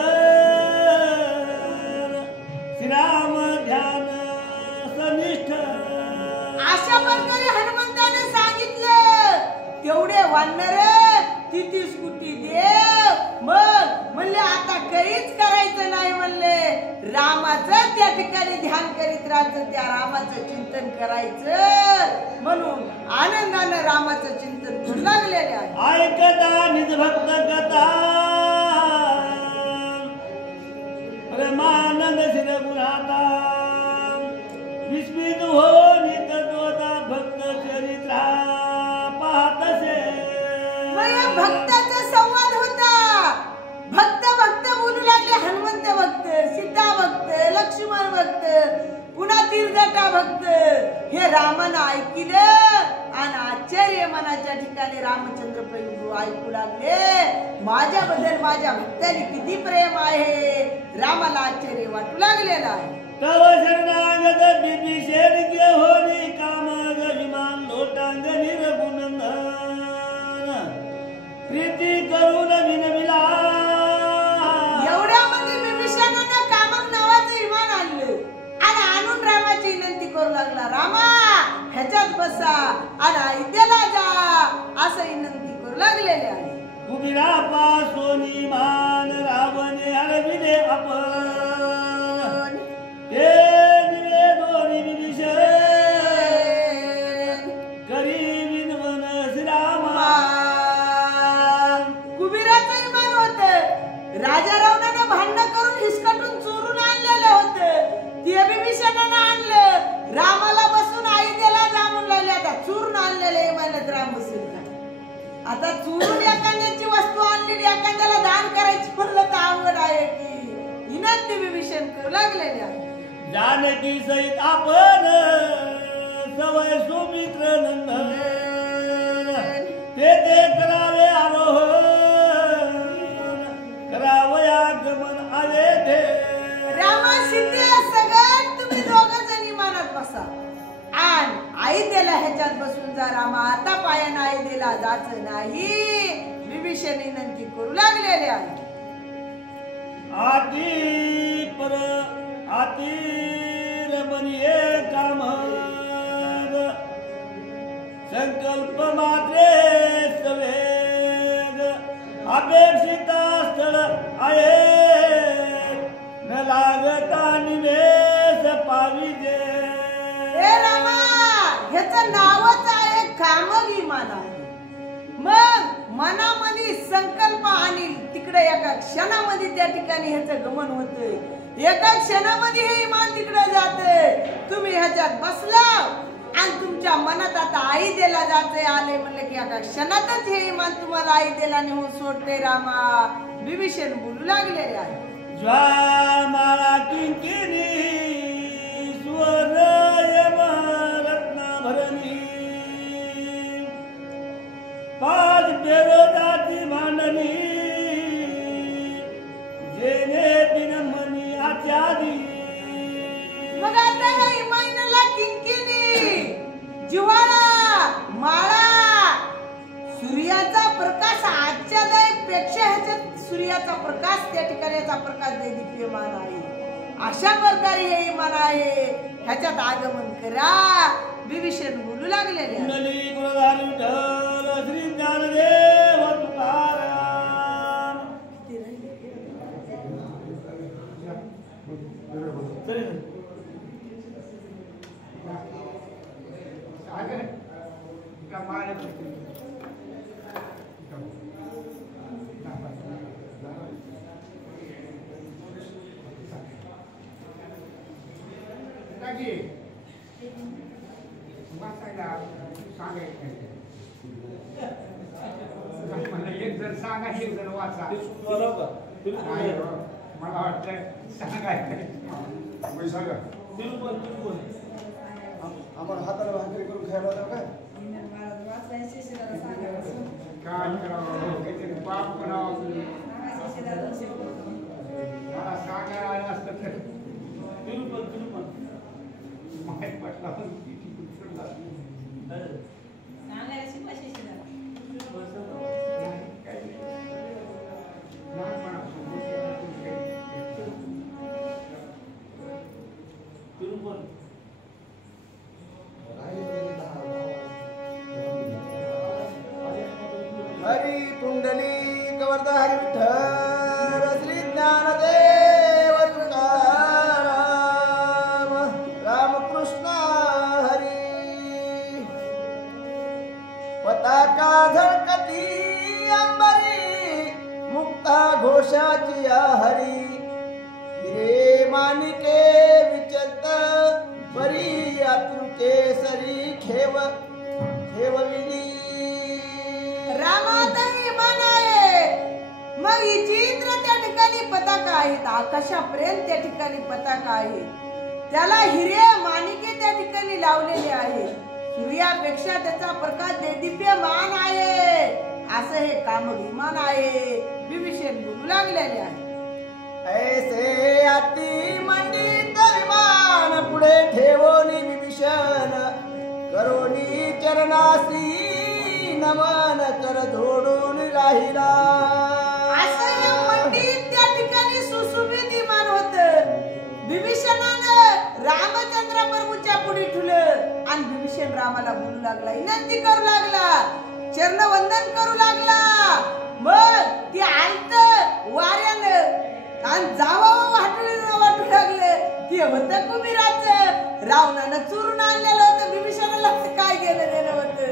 श्रीराम ध्यान सनिष्ठ. अशा प्रकारे हनुमंताने सांगितलं. तेवढे वानर 33 कोटी देव मग म्हणले आता काहीच करायचं नाही म्हणले. रामाचं त्या ठिकाणी ध्यान करीत राहायचं, त्या रामाचं चिंतन करायचं म्हणून आनंदानं रामाचं चिंतन करू लागलेले आहे. ऐकता निज भक्त कथा प्रेमानंद श्री गुणाता विस्मित हो नितत्वता भक्त चरित्रा पाहतसे. भक्ताचा संवाद होता. भक्त बोलू लागले. हनुमंत भक्त, सीता भक्त, लक्ष्मण भक्त, पुन्हा तिरजटा भक्त हे रामानं ऐकलं आणि आश्चर्य मनाच्या ठिकाणी रामचंद्र प्रभू ऐकू लागले. माझ्याबद्दल माझ्या भक्ताने किती प्रेम आहे. रामाला आश्चर्य वाटू लागलेलं आहे. तव शरणागत बिभीषण के होनी कामग विमान लोटांग निर्गुणन प्रीती करून विनविला. एवढ्यामध्ये बिभीषणाने कामक नावाचं विमान आणलं आणि आणून रामाची विनंती करू लागला. रामा ह्याच्यात बसा आणि अयोध्येला जा असं विनंती करू लागलेले आहे. कुबिरा पासोनी मान रावणे हरविले आपण ते दिवे दोरी विभीषण करी विनवन श्रीरामा. कुबीराचं विमान होतं. राजा रावणाने भांडण करून हिसकटून चोरून आणलेलं होतं. ते बिभीषणानं आणलं. रामाला बसून अयोध्येला जा म्हणून लागले. आता चोरून आणलेलं विमानात राम बसून का? आता चोरून एखाद्याची वस्तू आणलेली एखाद्याला दान करायची म्हणलं तर अवघड आहे की. विनंती बिभीषण करू लागलेले आहे. जानकी सहित आपण सवय सुमित्र नंदन ते करावे आरोहण करावे आगमन अयोध्ये. रामा सीते सगळं तुम्ही दोघं जण विमानात बसा आणि अयोध्येला ह्याच्यात बसून जा. रामा आता पायानं अयोध्येला जायचं नाही. विभीषण विनंती करू लागलेले आहे. आतीर बनिये काम संकल्प मात्रे सवेग अपेक्षिता स्थळ आहे न लागता निवेश पाविजे. हे रामा, ह्याचं नावच आहे कामगी मान आहे. मग मनामध्ये संकल्प आणि तिकडे एका क्षणामध्ये त्या ठिकाणी ह्याचं गमन होतंय. एका क्षणामध्ये हे इमान तिकडे जाते. तुम्ही ह्याच्यात बसला आणि तुमच्या मनात आता आई देला जाते आले म्हणले की एका क्षणातच हे इमान तुम्हाला आई देला नेऊन सोडते. रामा, विभीषण बोलू लागलेले आहे. ज्वामाळा किंकिनी स्वर्ण रत्नाभरणी पाच बेरोजाची भांडणी जेने दिन मनी आचारी. मग आता या इमानाला किंकिनी, जिव्हाळा, माळा, सूर्याचा प्रकाश आजच्या पेक्षा ह्याच्यात सूर्याचा प्रकाश त्या ठिकाणी याचा प्रकाश दैदिप्यमान आहे. अशा प्रकारे हे इमान आहे. ह्याच्यात आगमन करा. विभीषण बोलू लागलेले आहे. कुंडली गुणधारी विठ्ठल श्री ज्ञानदेव तुकाराम. एक जर सांगा एक जर वाचा मला वाटतं सांगायचं सांगा आम्हाला हाताला भाकरी करून खायला जाऊ काय काय करावं काहीतरी पाप करावं मला सांगायला आलं असतं तर माहीत पटला हरी पुंडलिक वरदा हरी विठ्ठल श्री ज्ञानदेव तुकाराम रामकृष्ण हरी. पताका झळकती अंबरी मुक्ता घोषाची या हरी. हिरे माणिके विचत परी आतुके सरी खेवविली. रामाताई इमान आहे. मग इचिंद्र त्या ठिकाणी पताका आहेत. आकाशापर्यंत त्या ठिकाणी पताका आहे. त्याला हिरे माणिके त्या ठिकाणी लावलेले आहे. सूर्यापेक्षा त्याचा प्रकाश दैदिप्यमान आहे. असं हे कामविमान आहे. विभीषण बोलू लागलेले आहे. ऐसे अति मंडित विमान पुढे ठेवोनी विभीषण करोनी चरणासी नमन कर जोडून राहिला. असं हे मंडित त्या ठिकाणी सुशोभित विमान होतं. विभीषणानं रामचंद्र प्रभूच्या पुढे ठेवलं आणि विभीषण रामाला बोलू लागला, विनंती करू लागला, चरणवंदन करू लागला. मग ती आलत वाऱ्यानं आणि जावावं वाटू लागलं. ते होतं कुबीराचं. रावणानं चुरून आणलेलं होतं. विभीषणाला काय गेलं देणं होतं.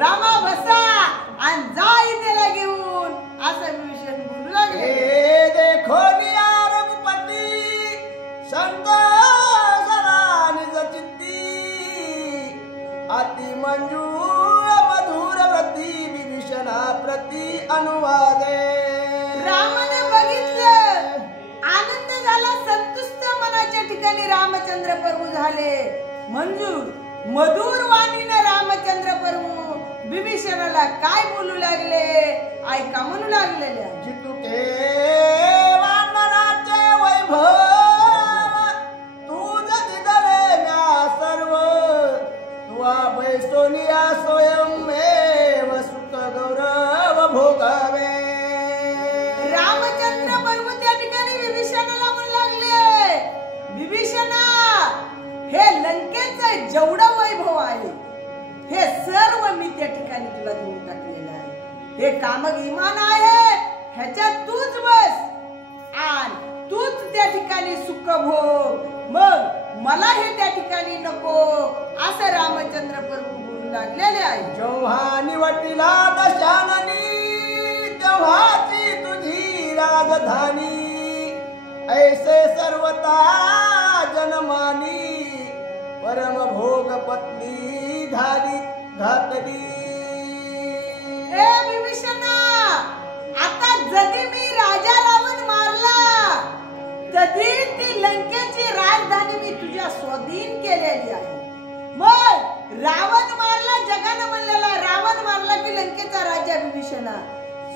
रामा बसा आणि जा इथेला घेऊन असं विभीषण बोलू लागले. देखो निया रघुपती संत निज चित्ती अति मंजूर मधुर व्रती विभीषणा प्रति अनुवादे. रामाने बघितलं, आनंद झाला, संतुष्ट मनाच्या ठिकाणी रामचंद्र प्रभू झाले. मंजूर मधुर वाणीने रामचंद्र प्रभू विभीषणाला काय बोलू लागले ऐका म्हणू लागलेले. जितुके वानराचे वैभव तुझ दिदळे म्या सर्व तुवा बैसोनिया स्वयंमेव सुख गौरव भोगावे. जेवढं वैभव आहे हे सर्व मी त्या ठिकाणी तुला देऊन टाकलेलं आहे. हे कामक इमान आहे, ह्याच्यात तूच बस आणि तूच त्या ठिकाणी सुख भोग. मग मला हे त्या ठिकाणी नको असं रामचंद्र प्रभू बोलू लागलेले आहे. जेव्हा निवटिला दशाननी तेव्हाची तुझी राजधानी, ऐसे सर्वता जनमानी परम भोग पत्नी घातली. ए विभीषणा, आता जरी मी राजा रावण मारला तरी ती लंकेची राजधानी मी तुझ्या स्वाधीन केलेली आहे. मग रावण मारला, जगानं म्हणलेला रावण मारला की लंकेचा राजा विभीषणा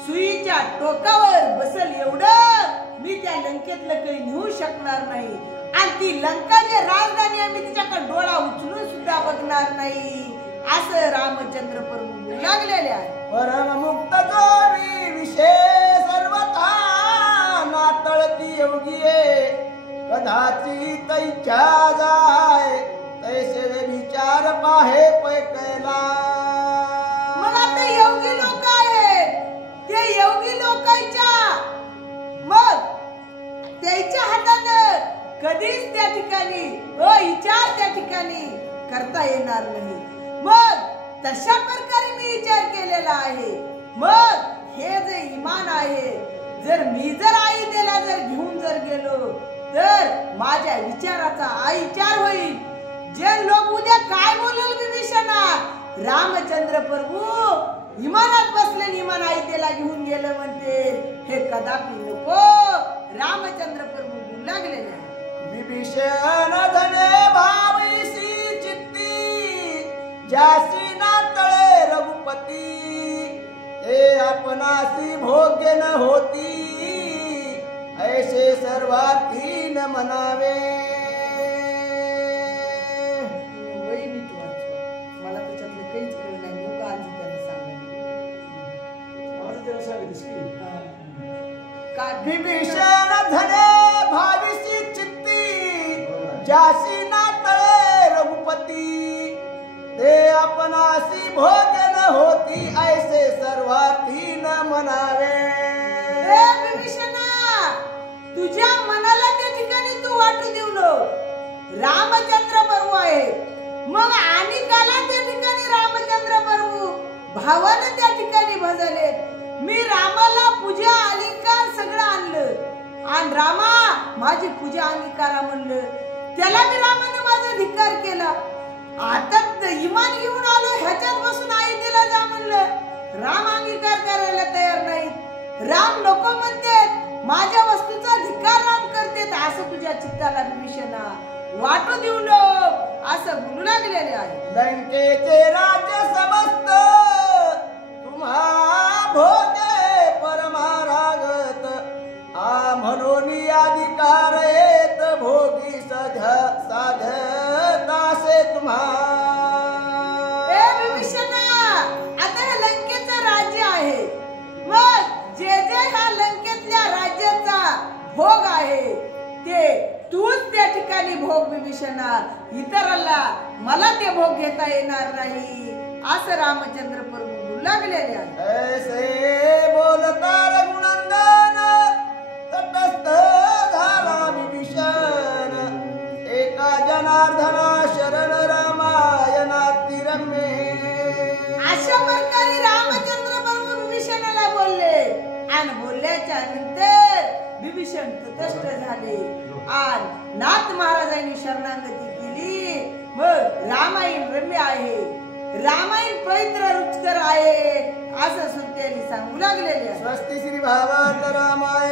सुईच्या टोकावर बसल एवढं मी त्या लंकेतलं काही नेऊ शकणार नाही. आणि ती लंका जी राजधानी आहे मी तिच्याकडे डोळा उचलून सुद्धा बघणार नाही असं रामचंद्र प्रभू लागलेले आहे. परम मुक्त जोडी विषय सर्वथा नातळती योगिये, कदाची तैच्या जाय तैसे विचार पाहे पैकला. मग आता योगी लोक आहेत, ते योगी लोकांच्या मग त्याच्या हातानं कधीच त्या ठिकाणी विचार त्या ठिकाणी करता येणार नाही. मग तशा प्रकारे मी विचार केलेला आहे. मग हे जे इमान आहे, जर मी जर आई त्याला जर घेऊन जर गेलो तर माझ्या विचाराचा विचार होईल. जे लोक उद्या काय बोलल विभीषणा, रामचंद्र प्रभू इमानात बसले, इमान आई त्याला घेऊन गेलं म्हणते, हे कदापि नको. रामचंद्र प्रभू बोलू लागलेले आहे. विभीषण धने भाविसी चित्ती, ज्यासी नातळे रघुपती, ते आपणासी भोग्य न होती, ऐसे सर्वार्थी न म्हणावे. मला त्याच्यातलं काहीच कळलं नाही. लोक आज त्यांना सांगा विभीषण धने भाविसी चित्ती, ज्यासी नातळे रघुपती, ते आपणासी भोग्य न होती, ऐसे सर्वार्थी न म्हणावे. विभीषणा, तुझ्या मनाला त्या ठिकाणी तू वाटू देऊ नको. रामचंद्र प्रभू आहे, मग अनेकाला त्या ठिकाणी रामचंद्र प्रभू भावानं त्या ठिकाणी भजले. मी रामाला पूजा अलंकार सगळं आणलं आणि रामा माझी पूजा अंगीकारा म्हणलं, त्याला मी रामानं माझा धिक्कार केला. आता इमान घेऊन आलो, ह्याच्यात बसून आई तिला जा म्हणलं, राम अंगीकार करायला तयार नाही. राम नको म्हणतात, माझ्या वस्तूचा धिक्कार राम करतात, असं तुझ्या चित्ताला विभीषणा वाटू देऊ नको असं बोलू लागलेले आहे. लंकेचे राज्य समस्त तुम्हा भोगे परमारागत, म्हणून अधिकार येत भोगी साधतासे तुम्हा. विभीषणा, आता हे लंकेचं राज्य आहे, मग जे जे ह्या लंकेतल्या राज्याचा भोग आहे ते तूच त्या ठिकाणी भोग विभीषणा, इतरांना मला ते भोग घेता येणार नाही असं रामचंद्र प्रभू बोलू लागलेले आहे. ऐसे बोलता रघुनंदन तटस्थ झाला विभीषण, एका जनार्दना शरण रामायणाती रम्ये. अशा प्रकारे रामचंद्र प्रभू विभीषणाला बोलले आणि बोलल्याच्या नंतर विभीषण तटस्थ झाले आणि नाथ महाराजांनी शरणागती केली. मग रामायण रम्य आहे, रामायण पवित्र रुचकर आहे असं सुरतेने सांगू लागलेले. स्वस्ति श्री भागवत रामायण